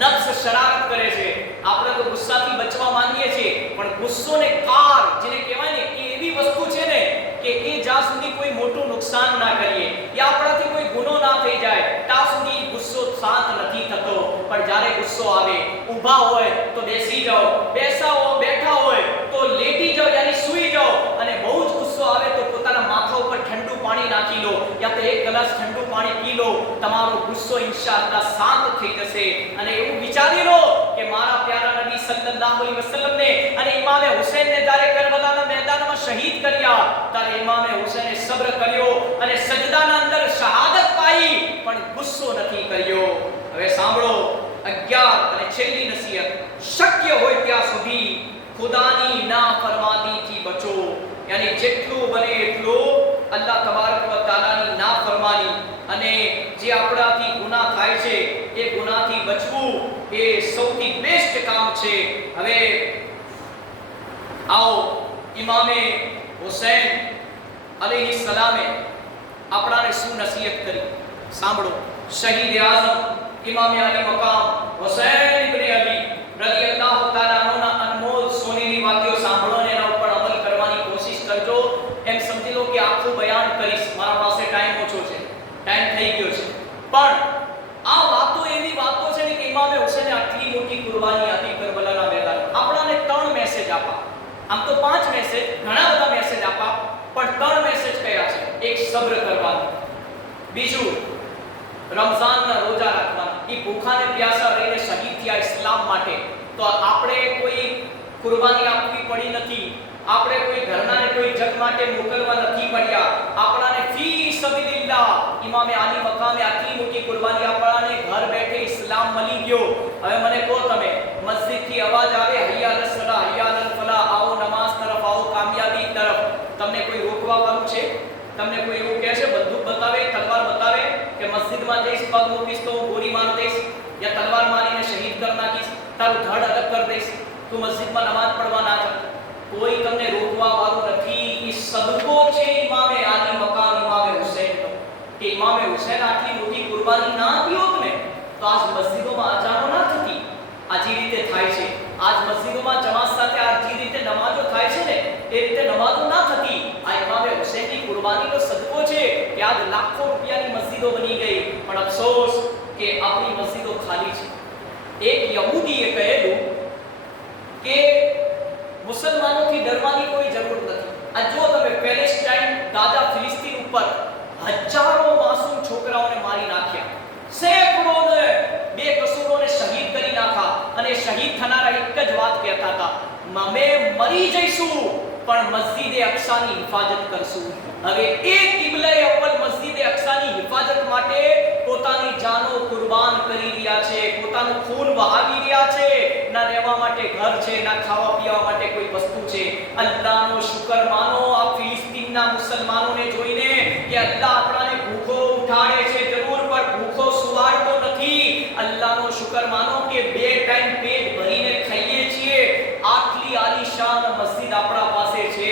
નફ્સ શરારત કરે છે. આપણે તો ગુસ્સાથી બચવા માંગીએ છીએ, પણ ગુસ્સોને કાર જેને કહેવાય ને એ એવી વસ્તુ છે ને કે એ જ્યાં સુધી કોઈ મોટું નુકસાન ના કરીએ યા આપણાથી કોઈ ગુનો ના થઈ જાય ત્યાં સુધી ગુસ્સો શાંત નથી થતો. પણ જ્યારે ગુસ્સો આવે, ઊભા હોય તો બેસી જાઓ, બેઠા હોય તો લેટી જાઓ યાની સૂઈ જાઓ. અને બહુ જ ગુસ્સો આવે તો પોતાના માથા ઉપર ઠંડુ પાણી નાખી લો યા તો 1 ગ્લાસ ઠંડુ પાણી પી લો. તમારો ગુસ્સો ઇન્શાઅલ્લાહ શાંત થઈ જશે. અને એવું વિચારી લો કે મારા પ્યારા નબી સલ્લલ્લાહુ અલૈહિ વસલ્લમને અને ઇમામે હુસૈનને જ્યારે કરબલાના મેદાનમાં શહીદ કર્યા ત્યારે ઇમામે હુસૈને સબ્ર કર્યો અને સજદાના અંદર શહાદત પાઈ, પણ ગુસ્સો નથી કર્યો. હવે સાંભળો. 11 અને છેલ્લી નસીહત, શક્ય હોય ત્યાં સુધી ખુદાની નાફરમાનીથી બચો. યાની જેટલું બને એટલું અલ્લાહ તબારક વ તઆલાની નાફરમાની અને જે આપણાથી ગુનાહ થાય છે એ ગુનાહથી બચવું એ સૌથી બેસ્ટ કામ છે. હવે આવો, ઇમામે હુસૈન અલૈહિ સલામે આપણાને શું નસીહત કરી સાંભળો. શહીદ આઝમ ઇમામે અલી મકામ હુસૈન ઇબ્ન અલી રદિયલ્લાહુ તઆલા અન્હુના અનમોલ સોનેરી વાક્યો સાંભળો અને એના ઉપર અમલ કરવાની કોશિશ કરજો. એમ સમજી લો કે આખું બયાન કરીશ, મારા પાસે ટાઈમ ઓછો છે, ટાઈમ થઈ ગયો છે, પણ આ વાતો એવી વાતો છે ને કે ઇમામે હુસૈને આટલી મોટી કુરબાની આપી કરબલાના મેદાનમાં. આપણાને 3 મેસેજ આપા. આમ તો 5 મેસેજ, ઘણા બધા મેસેજ આપા, પણ 3 મેસેજ કયા છે? એક, સબ્ર કરવાનું. બીજું, રમઝાનના રોજા રાખવાના. એ ભૂખાને પ્યાસા રહીને શહીદ થયા ઇસ્લામ માટે. તો આપણે કોઈ કુરબાની આપવી પડી નથી, આપણે કોઈ ઘરનાને કોઈ જગ માટે મોકલવા નથી પડ્યા. આપણાને ફી સબીલિલ્લાહ ઇમામે આલી મકામે આટલી મોટી કુરબાની આપણાને ઘર બેઠે ઇસ્લામ મળી ગયો. હવે મને કહો તમે, મસ્જિદથી અવાજ આવે હૈયા અલસ સલાહ, હૈયા અલલ ફલાહ, આવો નમાઝ તરફ, આવો કામયાબી તરફ, તમને કોઈ રોકવા વાળું છે? તમને કોઈ એવું કહે છે, બંદૂક બતાવે, તલવાર બતાવે કે મસ્જિદમાં જઈશ, પગ મૂકીશ તો હું ગોળી માર દઈશ યા તલવાર મારીને શહીદ કરી નાખીશ, તારું ધડ અલગ કરી દઈશ, તું મસ્જિદમાં નમાઝ પડવા ના જા? કોઈ તમને રોકવા વાળું નથી. એ સદકો છે ઇમામે આલી મકામ ઇમામે હુસૈનનો કે ઇમામે હુસૈન આટલી મોટી કુરબાની ના આપી હોત ને તો આજ મસ્જિદોમાં અજાનો ના થતી. આ જે રીતે થાય છે આજ મસ્જિદોમાં જમાત સાથે આ જે રીતે નમાઝો થાય છે ને એ રીતે નમાઝો ના થતી. આ ઇમામે હુસૈનની કુરબાનીનો સદકો છે કે આજ લાખો રૂપિયાની મસ્જિદો બની ગઈ. પણ અફસોસ કે આપણી મસ્જિદો ખાલી મુસલમાનોથી ડરવાની કોઈ જરૂર નથી. આ જો તમે પેલેસ્ટાઈન, ગાઝા, ફિલિસ્તીન ઉપર હજારો માસૂમ છોકરાઓને મારી નાખ્યા, સેંકડોને બેકસૂરોને શહીદ કરી નાખ્યા, અને શહીદ થનારા એક જ વાત કહેતા હતા, અમે મરી જઈશું પણ મસ્જિદે અક્સાની હિફાજત કરશું. હવે એક કિબલે અવ્વલ મસ્જિદે અક્સાની હિફાજત માટે પોતાની જાનો કુરબાન કરી રહ્યા છે, પોતાનું ખૂન વહાવી રહ્યા છે. ના રહેવા માટે ઘર છે, ના ખાવા પીવા માટે કોઈ વસ્તુ છે. અલ્લાહનો શુકર માનો આ ફિલિસ્તીનના મુસલમાનોને જોઈને કે અલ્લાહ આપણાને ભૂખો ઉઠાડે છે, જરૂર પર ભૂખો સુવાડતો નથી. અલ્લાહનો શુકર માનો કે 2 ટાઈમ પેટ ભરીને ખાઈએ છીએ. આટલી આલીશાન મસ્જિદ આપણા પાસે છે,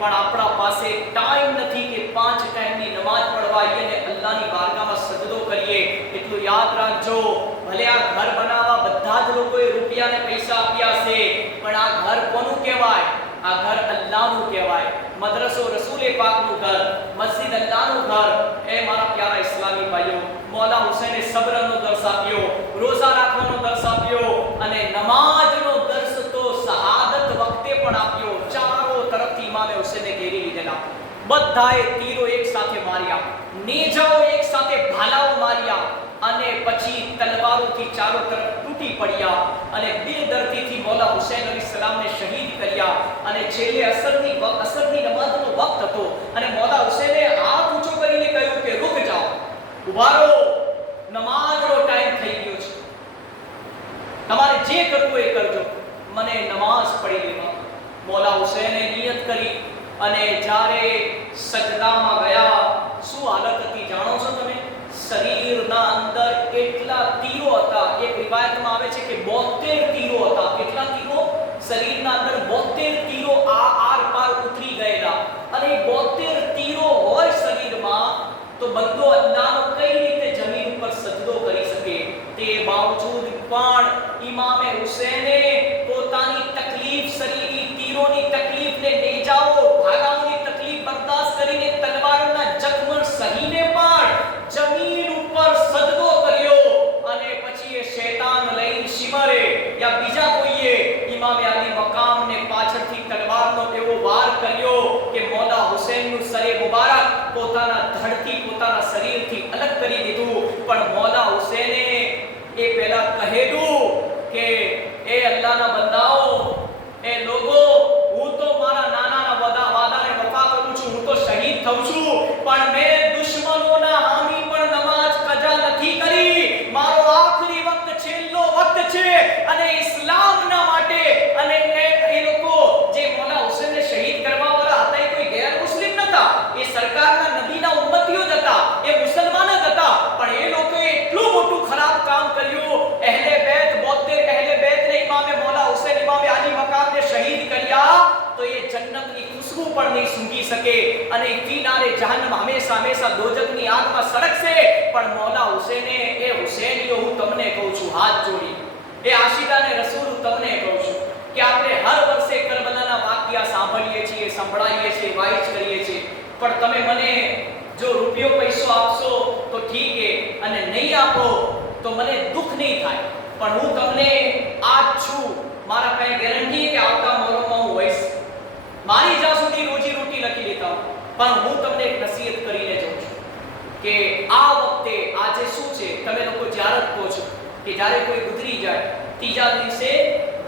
પણ આપણા પાસે ટાઈમ નથી કે 5 ટાઈમની નમાઝ પઢવાઈએ અને અલ્લાહની બારગાહમાં સજદો કરીએ. એટલું યાદ રાખજો, ભલે આ ઘર બનાવવા બધા જ લોકોએ રૂપિયા ને પૈસા આપ્યા છે, પણ આ ઘર કોનું કહેવાય? આ ઘર અલ્લાહનું કહેવાય. મદ્રસો રસૂલે પાકનું ઘર, મસ્જિદ અલ્લાહનું ઘર. એ મારા પ્યારા ઇસ્લામી ભાઈઓ, મૌલા હુસૈને સબ્રનો દર્સ આપ્યો, રોઝા રાખવાનો દર્સ આપ્યો, અને નમાઝનો દર્સ તો શહાદત વખતે પણ આપ્યો. ચારો તરફથી ઇમામે હુસૈને ઘેરી લીધેલા. બધાએ તીરો એક સાથે માર્યા, નેજાઓ એક સાથે ભાલાઓ માર્યા, અને પછી તલવારોથી ચારો તરફ તૂટી પડ્યા, અને બેદર્દીથી મૌલા હુસૈન અલૈહિસ્સલામને શહીદ કર્યા. અને છેલ્લે અસરની નમાઝનો વખત હતો, અને મૌલા હુસૈને હાથ ઊંચો કરીને કહ્યું કે રૂક જાઓ, ઉભા રહો, નમાઝનો ટાઈમ થઈ ગયો છે, તમારે જે કરવું એ કરજો, મને નમાઝ પઢી લેવા. મૌલા હુસૈને નિયત કરી, અને જ્યારે સજદામાં ગયા, શું હાલત હતી જાણો છો તમે? શરીરના અંદર એટલા તીરો હતા, એક રિવાયતમાં આવે છે કે 72 તીરો હતા. કેટલા તીરો? શરીરના અંદર 72 તીરો આર પાર ઉતરી ગયેલા. અને 72 તીરો હોય શરીરમાં તો બંદો અલ્લાહનો કઈ રીતે જમીન ઉપર સજદો કરી શકે? તે બાવજૂદ પણ ઇમામે હુસૈને પોતાની તકલીફ, શરીરી તીરોની તકલીફને, નેજાઓ ભાલાઓની તકલીફ બરદાસ્ત કરીને, તલવારના જખ્મ સહીને પણ જમીન ઉપર સજદો કર્યો. અને પછી એ શૈતાન લઈને શિમરે યા બીજા કોઈએ ઇમામે અલી મકામને પાછળથી તલવારનો એવો વાર કર્યો કે મૌલા હુસૈનનું સરે મુબારક પોતાના ધડથી, પોતાના શરીરથી અલગ કરી દીધું. પણ મૌલા હુસૈને એ પહેલા કહેલું કે એ અલ્લાહના બંદાઓ, એ લોકો, હું તો મારા નાનાના વાદાને વફા કરું છું, હું તો શહીદ થઉં છું, પણ મેં દુશ્મનોના હામી પણ નમાઝ કજા નથી કરી. મારો આખરી વખત, છેલ્લો વખત છે, અને ઇસ્લામના માટે. અને એ લોકો જે મૌલા હુસૈનને શહીદ કરવા વાળા હતા, એ કોઈ ગેર મુસ્લિમ નતા, એ સરકારના નબીના ઉમ્મતીઓ જ હતા, એ મુસલમાન જ હતા. પણ એ લોકોએ એટલું મોટું ખરાબ કામ કર્યું. અહેલે બેત, 72 અહેલે બેતને ઇમામે મૌલા હુસૈન, ઇમામે અલી મકામને શહીદ કર્યા, તો એ જન્નતની ખુશ્બુ પણ નહીં સૂંઘી શકે, અને કિનારે જહન્નમ હંમેશા દોજખની આગમાં સળગશે. પણ મૌલા હુસૈને, એ હુસૈનીઓ, હું તમને કહું છું હાથ જોડી, એ આશિકાને રસૂલ, હું તમને કહું છું કે આપણે હર વર્ષે કરબલાના વાકિયા સાંભળીએ છીએ, સંભળાઈએ છીએ, વાઇચ કરીએ છીએ, પણ તમે મને જો રૂપિયો પૈસો આપશો તો ઠીક છે, અને નહીં આપો તો મને દુઃખ નહીં થાય. પણ હું તમને આજ છું, મારા પાસે ગેરંટી કે આવતા મોરમમાં હું હોઈશ, મારી જ્યાં સુધી રોજી રોટી લખી લેતા હું. પણ હું તમને એક નસીહત કરીને જાઉં છું કે આ વખતે, આજે શું છે, તમે લોકો જ્યારત કહો છો કે જ્યારે કોઈ ગુજરી જાય ત્રીજા દિવસે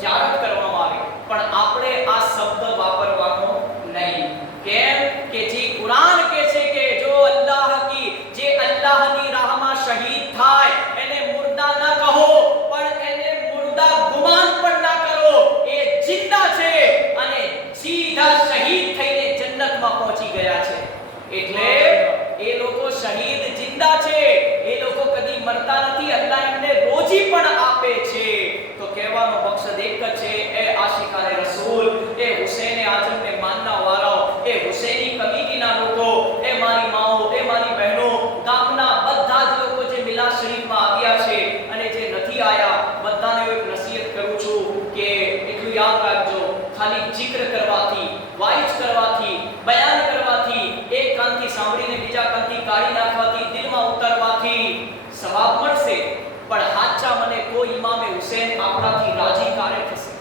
જ્યારત કરવામાં આવે, પણ આપણે આ શબ્દ વાપરવાનો નહીં. કેમ કે જે કુરાન કહે છે કે જો જે અલ્લાહની રાહમાં શહીદ થાય એને મુર્દા ના કહો, પણ એને મુર્દા ગુમાન પણ ના કરો. એ જિંદા છે, અને સીધા શહીદ થઈને જન્નતમાં પહોંચી ગયા છે. એટલે એ લોકો શહીદ જિંદા છે, એ લોકો કદી મરતા નથી. અલ્લાહ એમને રોજી પણ આપે છે. તો કહેવાનો મકસદ એક જ છે, એ આશિકાને રસૂલ, એ હુસૈને આઝમને માનના વાળાઓ, એ હુસૈની કમિટીના લોકો, એ મારી માઓ, એ મારી બહેનો, ગામના બધા જ લોકો જે મિલાદ શરીફમાં આવ્યા છે અને જે નથી આવ્યા, બધાને એક નસીહત કરું છું કે એટલું યાદ રાખજો, ખાલી જિક્ર કરવાથી, વાઇચ કરવાથી, બયાન કરવાથી, એક કાનથી સાંભળીને બીજા કાનથી કાઢી નાખવાથી, દિલમાં ઉતારવાથી સવાબ મળશે, પણ હાચા મને કોઈ ઇમામે હુસૈન આપણાથી રાજી કારે થશે.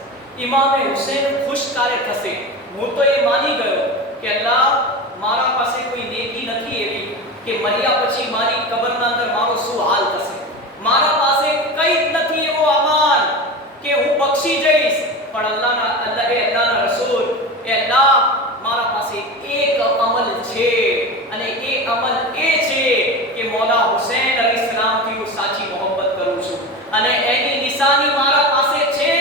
ઇમામે હુસૈન ખુશ કારે થશે. હું તો એ માની ગયો કે અલ્લાહ મારા પાસે કોઈ નેકી નથી એવી કે મર્યા પછી મારી કબરના અંદર મારો શું હાલ થશે. મારા પાસે કંઈ જ નથી એવો અમાલ કે હું બક્ષી જઈશ. પણ અલ્લાહના રસૂલ એ અલ્લાહ મારા પાસે એક અમલ છે અને એ અમલ એ છે કે મૌલા હુસૈન અલૈહિસ્સલામથી હું સાચી મોહબ્બત કરું છું અને એની નિશાની મારા પાસે છે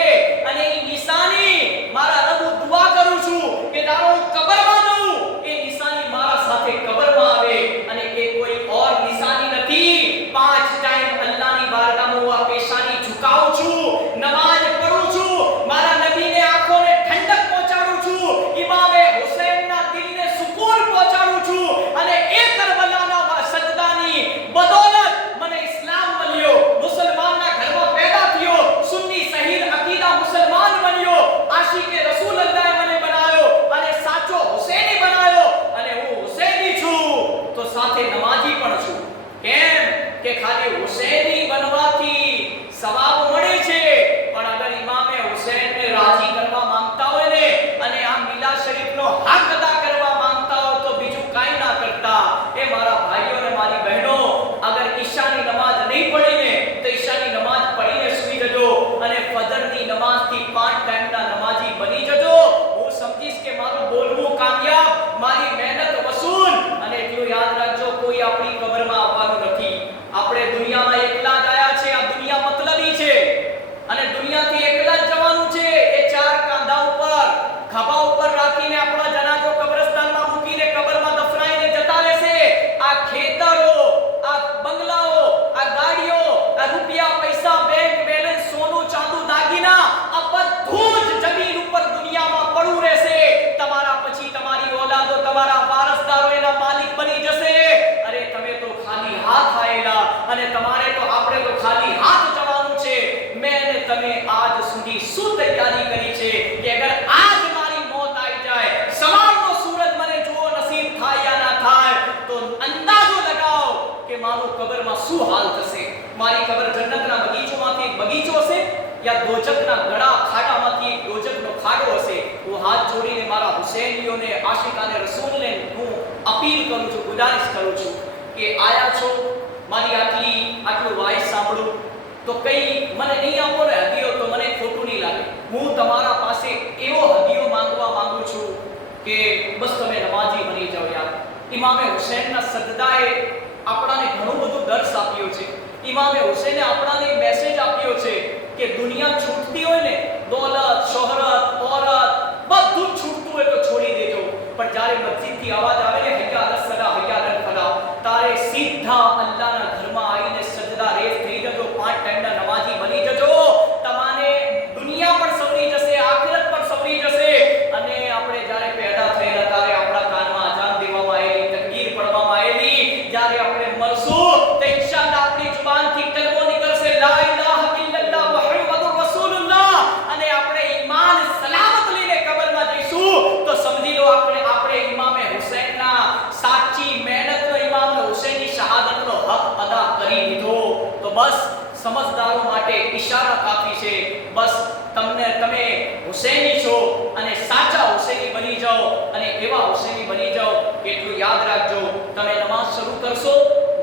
અને એ નિશાની મારા રબ દુઆ કરું છું કે તારો કબરમાં જાઉં એ નિશાની મારા સાથે કબરમાં આવે અને એ કોઈ ઓર નિશાની નથી. 5 ટાઈમ અલ્લાહની બારગાહમાં હું આ પેશાની ઝુકાવું છું, નમાઝ પઢું છું, મારા નબીને આંખોને ઠંડક પહોંચાડું છું, ઇમામે હુસૈનના દિલને સુકૂન પહોંચાડું છું અને એ કરબલાના સજદાની બદૌલત મને ઇસ્લામ મળ્યો, મુસલમાનના ઘરમાં પેદા થયો, સુન્ની સહીહ અકીદા મુસલમાન બન્યો, આશિકે રસૂલ અલ્લાહે મને બનાવ્યો અને સાચો હુસૈની બનાવ્યો અને હું હુસૈની છું તો સાથે નમાજી પણ છું. કેમ કે ખાલી હુસૈની બનવાથી સવાબ મળે છે, પણ અગર ઇમામે હુસૈનને રાજી કરવા માંગતા હોય ને અને આ મિલા શરીફનો હક અદા કરવા માંગતા હો તો બીજું કાંઈ ના કરતા. એ મારા ભાઈઓ અને મારી બહેનો, અગર ઈશાની નમાઝ નહીં પડી ને તો ઈશાની નમાઝ પડીને સૂઈ જજો અને ફજરની નમાઝથી 5 ટાઈમના નમાજી બની જજો. હું સમજીશ કે મારું બોલવું કામયાબ, મારી મહેનત વસૂલ. અને એટલું યાદ રાખજો, કોઈ આપણી કબરમાં આવવાનું નથી. આપણે દુનિયામાં એકલા જ આયા છે. આ દુનિયા મતલબી છે અને દુનિયાથી એકલા જ જવાનું છે. એ 4 કાંધા ઉપર ખભા ઉપર રાખીને આપણા જનાજો કબ્રસ્તાનમાં મૂકીને કબરમાં દફનાઈને જતા રહેશે. આ ખેતરો, આ બંગલાઓ, આ ગાડીઓ, આ રૂપિયા પૈસા, બેંક બેલેન્સ, સોનું ચાંદી, દાગીના, આ બધું જ જમીન ઉપર દુનિયામાં પડું રહેશે. તમારા પછી તમારી ઓલાદો, તમારા વારસદારો એના માલિક બની જશે. અરે તમે તો ખાલી હાથ આયેલા અને તમારે તો આપણે તો ખાલી હાથ જવાનું છે. મેં અને તમે આજ સુધી શું તૈયારી કરી છે કે અગર આજ મારી મોત આવી જાય, સવારનો સૂરજ મને જોવો નસીબ થાય યા ના થાય, તો અંદાજો લગાવો કે મારું કબરમાં શું હાલ થશે. મારી કબર જન્નતના બગીચોમાંથી એક બગીચો હશે યા દોજખના ગળા ખાડામાંથી એક દોજખનો ખાડો હશે. હું હાથ જોડીને મારા હુસૈનીઓને, આશિકાને રસૂલને હું અપીલ કરું છું, ગુજારિશ કરું છું કે આયા છો, મારી આટલું વાઇસ સાંભળું તો કઈ મને નહીં આપો ને હદીઓ તો મને ખોટું નહીં લાગે. હું તમારા પાસે એવો હદીઓ માંગવા માંગુ છું કે બસ તમે નમાજી બની જાઓ. યાર, ઇમામે હુસૈનના સજદાએ આપણાને ઘણું બધું દર્શ આપ્યો છે. ઇમામે હુસૈને આપણાને મેસેજ આપ્યો છે કે દુનિયા છૂટતી હોય ને, દોલત, શોહરત, ઓરત બધું છૂટતું હોય તો છોડી દેજો, પણ જ્યારે મસ્જિદથી અવાજ આવે ને હૈયા અલસ સલા હૈયા અલલ ફલાહ, તારે સીધા અલ્લાહના ઘરમાં આવીને સજદા રેસ થઈ જજો, 5 ટાઈમના નમાજી બની જજો. તમારે દુનિયા પણ સવરી જશે, આખિરત પણ સવરી જશે. અને આપણે જ્યારે પેદા થયેલા ત્યારે આપણા કાનમાં અજાન દેવામાં આવેલી, તકબીર પડવામાં આવેલી. જ્યારે આપણે મળશું તો ઇન્શાઅલ્લાહ આપણી જુબાનથી કલમો નીકળશે, લા ઇલાહા ઇલ્લલ્લાહ મુહમ્મદુર રસૂલુલ્લાહ, અને આપણે ઈમાન સલામત લઈને કબરમાં જઈશું તો સમજી લો આપણે ઇમામે હુસૈનના સાચી મહેનતનો, ઇમામ હુસૈનની શહાદતનો હક અદા કરી દીધો. તો બસ સમજદારો માટે ઈશારા કાફી છે. બસ તમે હુસૈની છો અને સાચા હુસૈની બની જાઓ અને એવા હુસૈની બની જાઓ. એટલું યાદ રાખજો, તમે નમાઝ શરૂ કરશો,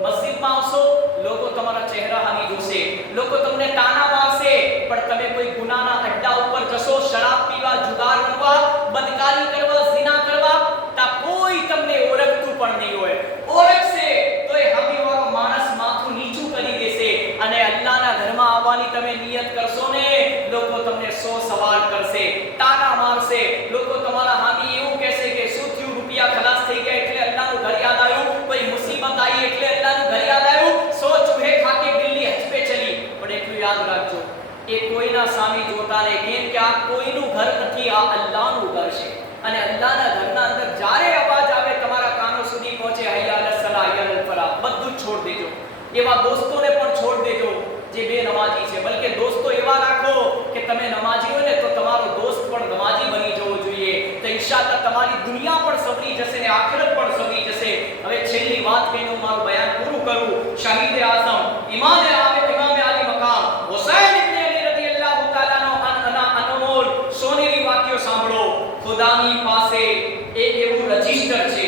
મસ્જિદમાં આવશો, લોકો તમારા ચહેરા હાની જોશે, લોકો તમને તાના મારશે, પણ તમે કોઈ ગુનાના અડ્ડા ઉપર જશો, શરાબ પીવા, જુગાર રમવા, બદકારી કરવા, ઝિના કરવા, તા કોઈ તમને ઓળખતું પણ નહીં હોય. ઓળખશે તો એ હમીવાળો માણસ માથું નીચું કરી દેશે અને અલ્લાહના ઘરમાં આવવાની તમે નિયત કરશો ને, લોકો તમને 100 સવાલ કરશે, તાના મારશે. લોકો તમારા હામી એવું કહેશે કે શું થયું, રૂપિયા ખલાસ થઈ ગયા એટલે અલ્લાહનું ઘર યાદ આવ્યું, કોઈ મુસીબત આવી એટલે અલ્લાહનું ઘર યાદ આવ્યું, 100 ચૂહે ખાકે બિલ્લી હજ પે ચલી. પણ એટલું યાદ રાખજો, એ કોઈના સામે જોતા નહીં, કેમ કે આ કોઈનું ઘર નથી, આ અલ્લાહનું ઘર છે. અને અલ્લાહના ઘરના અંદર જ્યારે અવાજ આવે તમારા કાનો સુધી પહોંચે હૈયા અલસ સલા હૈયા અલલ ફલાહ, બધું જ છોડ દેજો. એવા દોસ્તોને પણ છોડ દેજો જે બે નમાજી છે. બલકે દોસ્તો એવા રાખો કે તમે નમાજી હોય ને તો તમારો દોસ્ત પણ નમાજી બની જવો જોઈએ. તો ઇન્શાઅલ્લાહ તમારી દુનિયા પણ સવરી જશે ને આખિરત પણ સવરી જશે. હવે છેલ્લી વાત કહીને હું મારું બયાન પૂરું કરું. શહીદ આઝમ ઇમામે આલી મકામ હુસૈન ઇબ્ન અલી રદિયલ્લાહુ તાઆલા નો અનમોલ સોના ખુદાની પાસે એક એવું રજિસ્ટર છે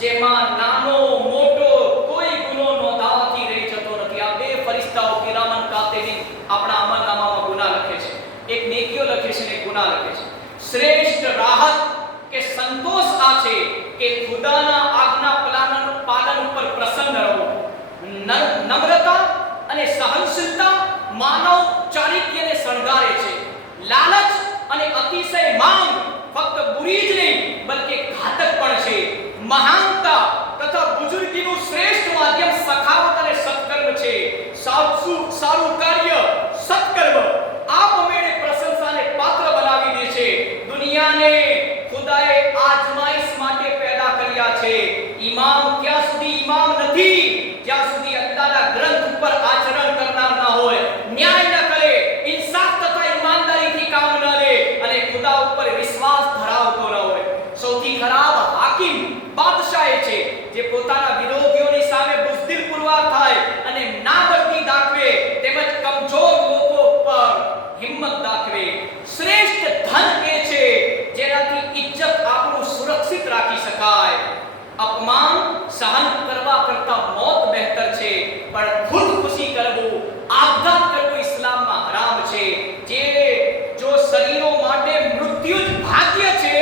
જેમાં નાનો મોટો કોઈ ગુનો નોંધાવાથી રહી જતો નથી. આ બે ફરિશ્તાઓ કિરામન કાતિબીન આપણા અમલનામામાં ગુનાહ લખે છે. એક નેકીઓ લખે છે અને એક ગુનાહ લખે છે. શ્રેષ્ઠ રાહત કે સંતોષ આ છે કે ખુદાના આજ્ઞા પાલન ઉપર પ્રસન્ન રહો. નમ્રતા અને સહનશીલતા માનવ ચારિત્ર્યને શણગારે છે. લાલચ અને અતિશય માંગ ફક્ત બુરી જ નહીં બલકે ઘાતક પણ છે. મહાનતા તથા બુજુર્ગીનું શ્રેષ્ઠ માધ્યમ સખાવત અને સત્કર્મ છે. સારું કાર્ય સત્કર્મ આપમેળે પ્રશંસાને પાત્ર બનાવી દે છે. દુનિયાને ખુદાએ આજમાઈશ માટે પેદા કર્યા છે. ઈમામ ત્યાં સુધી ઈમામ નથી જ્યાં સુધી અલ્લાહના ગ્રંથ ઉપર આચરણ કરનાર ના હોય, ન્યાય ન કરે, ઇન્સાફ તથા ઈમાનદારીથી કામ ન લે અને ખુદા ઉપર વિશ્વાસ ધરાવતો ન હોય. સૌથી ખરાબ હાકિમ બાદશાહ છે જે પોતાના વિરોધીઓની સામે બુઝદિલ પુરવાર થાય અને નાબર્દી દાખવે તેમજ કમજોર લોકો પર હિંમત દાખવે. શ્રેષ્ઠ ધન એ છે જેનાથી ઇજ્જત આપણું સુરક્ષિત રાખી શકાય. અપમાન સહન કરવા કરતા મોત બહેતર છે, પણ ખુદકુશી કરવું, આપઘાત કરવું ઇસ્લામમાં હરામ છે. જો શરીરો માટે મૃત્યુ જ ભાગ્ય છે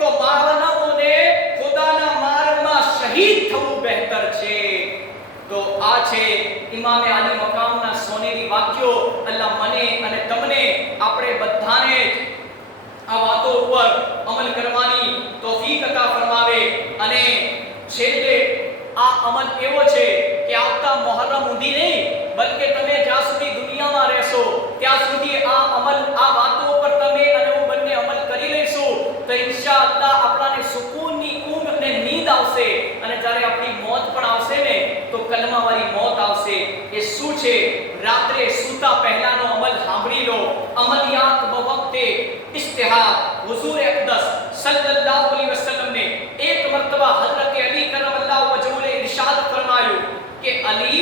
તો માનવોને ખુદાના માર્ગમાં શહીદ થવું બહેતર છે. તો આ છે ઇમામે આલી મકામના સોનેરી વાક્યો. અલ્લાહ મને અને તમને આપણે બધાને આ વાતો ઉપર અમલ કરવાની તૌફીક અતા ફરમાવે. અને છેલ્લે આ અમલ એવો છે કે આવતા મુહર્રમ સુધી નહીં બલકે તમે જ્યાં સુધી દુનિયામાં રહેશો ત્યાં સુધી આ અમલ, આ વાતો ઉપર તમે અને હું બંને અમલ કરી લઈશું તો ઇન્શાઅલ્લાહ આપણાને સુકૂનની ઊંઘ અને નીંદ આવશે. અને જ્યારે આપણી મોત પણ આવશે ને તો કલમાવાળી મોત આવશે. એ શું છે? રાત્રે સૂતા પહેલાનો અમલ સાંભળી લો. અમલિયાત બવક્તે ઇસ્તિહાર હુઝુર અકદસ સલ્લલ્લાહુ અલૈહિ વસલ્લમ ને એક મરતબા હઝરત અલી કરમલ્લાહુ વજહુ ने इरशाद फरमाया कि अली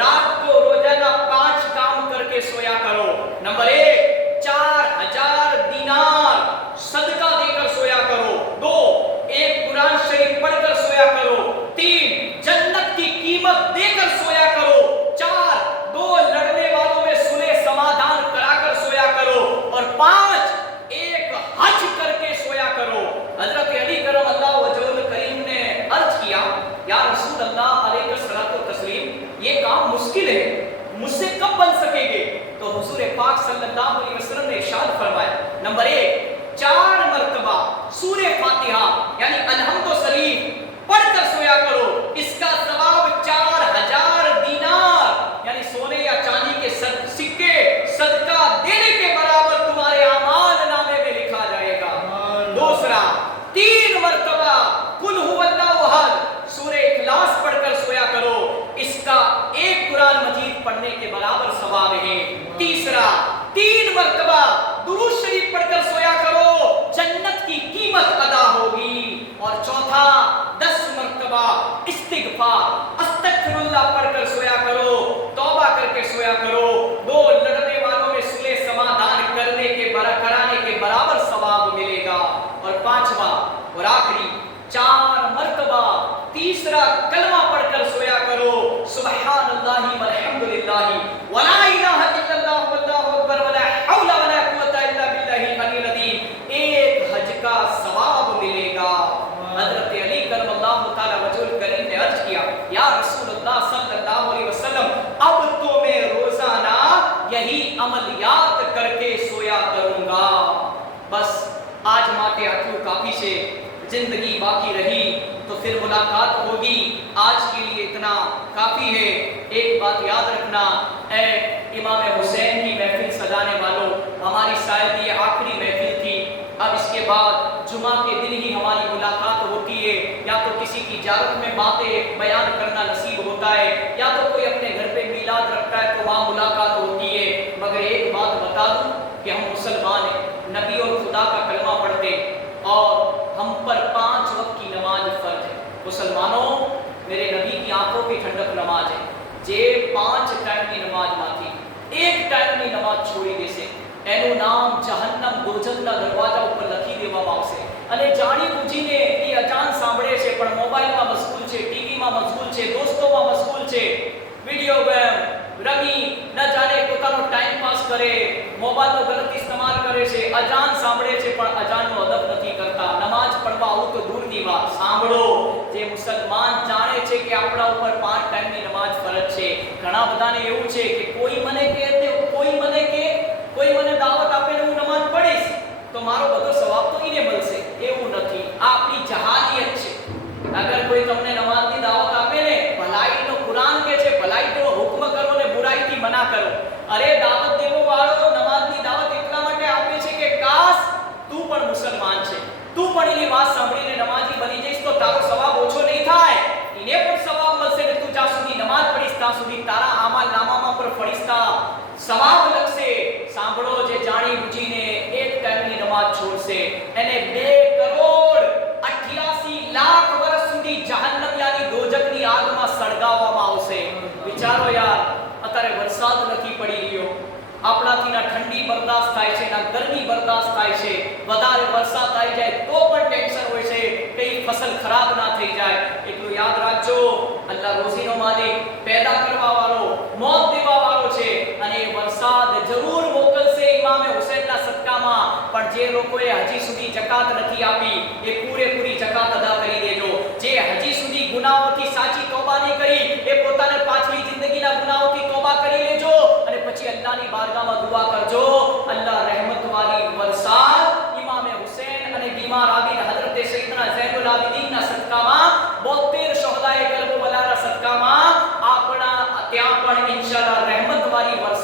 रात को रोजाना 5 काम करके सोया करो. नंबर 1 4000 दिनार सदका देकर सोया करो. 2 एक कुरान शरीफ पढ़कर सोया करो. 3 जन्नत की कीमत देकर सोया करो. 4 2 लड़ने वालों में सुलह समाधान कराकर सोया करो. और 5 एक हज करके सोया करो. हजरत अली करमल्लाहु वजहुल करीम ने अर्ज किया, या रसूल अल्लाह अलैहि सल्लल्लाहु तस्लीम, ये काम मुश्किल है, मुझसे कब बन सकेंगे? तो हुजूर पाक सल्लल्लाहु अलैहि वसल्लम ने इरशाद फरमाया, नंबर 1 4 मर्तबा सूरे फातिहा यानी अलहम्दु शरीफ पढ़कर सोया करो. इसका सवाब 4000 दिनार यानी सोने या चांदी के सिक्के सदका देने के बराबर तुम्हारे आमाल नामे में लिखा जाएगा. दूसरा 3 मर्तबा कुल हुवल्लाहु अहद सूरे इखलास पढ़कर सोया करो. इसका एक कुरान मजीद पढ़ने के बराबर सवाब है. तीसरा 3 मर्तबा दुरूद शरीफ पढ़कर सोया करो, जन्नत की कीमत अदा होगी. और चौथा 10 मर्तबा इस्तिगफार अस्तगफिरुल्लाह पढ़कर सोया करो, तौबा करके सोया करो. 2 लड़ने वालों में सुलह समाधान कराने के बराबर सवाब मिलेगा. और 5वां और आखिरी 4 मर्तबा तीसरा कलमा पढ़कर सोया करो, सुबहानल्लाहि वल्हम्दुलिल्लाहि वला इलाहा इल्लल्लाह वल्लाहु अकबर वला हौला वला कुव्वता इल्ला बिल्लाहिल अलील अज़ीम. एक हज का सवाब मिलेगा. हजरत अली करमल्लाहु तआला वजहुल करीम ने अर्ज किया, या रसूलुल्लाह सल्लल्लाहु अलैहि वसल्लम, अब तो मैं रोजाना यही अमलियात करके सोया करूंगा. बस आज माटे आटલું काफी છે. जिंदगी बाकी रही तो फिर मुलाकात होगी. आज के लिए इतना काफी है. एक बात याद रखना, ऐ इमाम हुसैन की महफिल सजाने वालों, हमारी शायद ये आखिरी महफिल थी. अब इसके बाद जुमा के दिन ही हमारी मुलाकात होती है. या तो किसी की जारत में बातें बयान करना नसीब होता है, या तो कोई अपने घर पे मीलाद रखता है तो वहाँ मुलाकात होती है. मगर एक बात बता दूं कि हम मुसलमान हैं, नबी और खुदा का कलमा पढ़ते और हम पर 5 वक्त की नमाज फर्ज है. मुसलमानों, मेरे नबी की आंखों की ठंडक नमाज है. जे 5 टाइम की नमाज माथी एक टाइम की नमाज छोड़ी देसे એનું નામ જહન્નમ દોજખના દરવાજા ઉપર લખી દેવામાં આવશે અને છે, વિડિયો ગેમ રમી ન જાણે પોતાનો ટાઈમ પાસ કરે, મોબાઈલનો ગલત ઇસ્તેમાલ કરે છે, અજાન સાંભળે છે પણ અજાનનો અદબ નથી કરતા, નમાજ પડવા આવું તો દૂરની વાત. સાંભળો, જે મુસલમાન જાણે છે કે આપણા ઉપર 5 ટાઈમની નમાજ ફરજ છે, ઘણા બધાને એવું છે કે કોઈ મને દાવત આપે ને હું નમાજ પઢીશ તો મારો બધો સવાબ તો એને મળશે. એવું નથી, આ આપણી જહાલિયત છે. અગર કોઈ તમને નમાજની દાવત આપે ને, ભલાઈનો કુરાન કહે છે ભલાઈનો હુકમ કરો ને બુરાઈથી મના કરો. અરે દાવત દેવો વાળો નમાજની દાવત એટલા માટે આપે છે કે કાશ તું પણ મુસલમાન છે, તું પણ એની વાત સાંભળીને નમાજી બની જઈશ તો તારો સવાબ ઓછો નહીં થાય, એને પણ સવાબ મળશે ને તું જ્યાં સુધી નમાજ પઢીશ ત્યાં સુધી તારા આમાલ નામામાં પર ફરિશ્તા સવાબ લખશે. સાંભળો, જે જાણી બુજીને એક ટાઈમની નમાજ છોડશે એને 2,88,00,000 વર્ષ સુધી જહન્નમ યાની દોજખની આગમાં સળગાવવામાં આવશે. વિચારો યાર, અત્યારે વરસાદ નથી પડી રહ્યો, આપણાથી ના ઠંડી બરદાસ્ત થાય છે, ના ગરમી બરદાસ્ત થાય છે, વધારે વરસાદ આવી જાય તો પણ ટેન્શન હોય છે કે ફસલ ખરાબ ના થઈ જાય. એટલું યાદ રાખજો, અલ્લાહ રોજીનો માલિક, પેદા કરવા વાળો, મોત દેવા વાળો છે અને વરસાદ જરૂર મોકલશે ઇમામે હુસૈનના સદકામાં. પણ જે લોકોએ હજી સુધી જકાત નથી આપી એ પૂરેપૂરી જકાત અદા કરી દેજો. જે હજી સુધી ગુનાહોથી સાચી તોબા નહીં કરી એ પોતાને પાછલી જિંદગીના ગુનાહોથી તોબા કરી લેજો અને પછી અલ્લાહની બારગાહમાં દુઆ કરજો. અલ્લાહ રહેમત વાળી વરસાદ ઇમામે હુસૈન અને બીમાર આબિદ હઝરત સૈયદના ઝૈનુલ આબિદીનના સદકામાં 72 શહોદાએ કરબલાના સદકામાં આપણા ત્યાં પણ ઇન્શાઅલ્લાહ રહેમત વાળી વરસાદ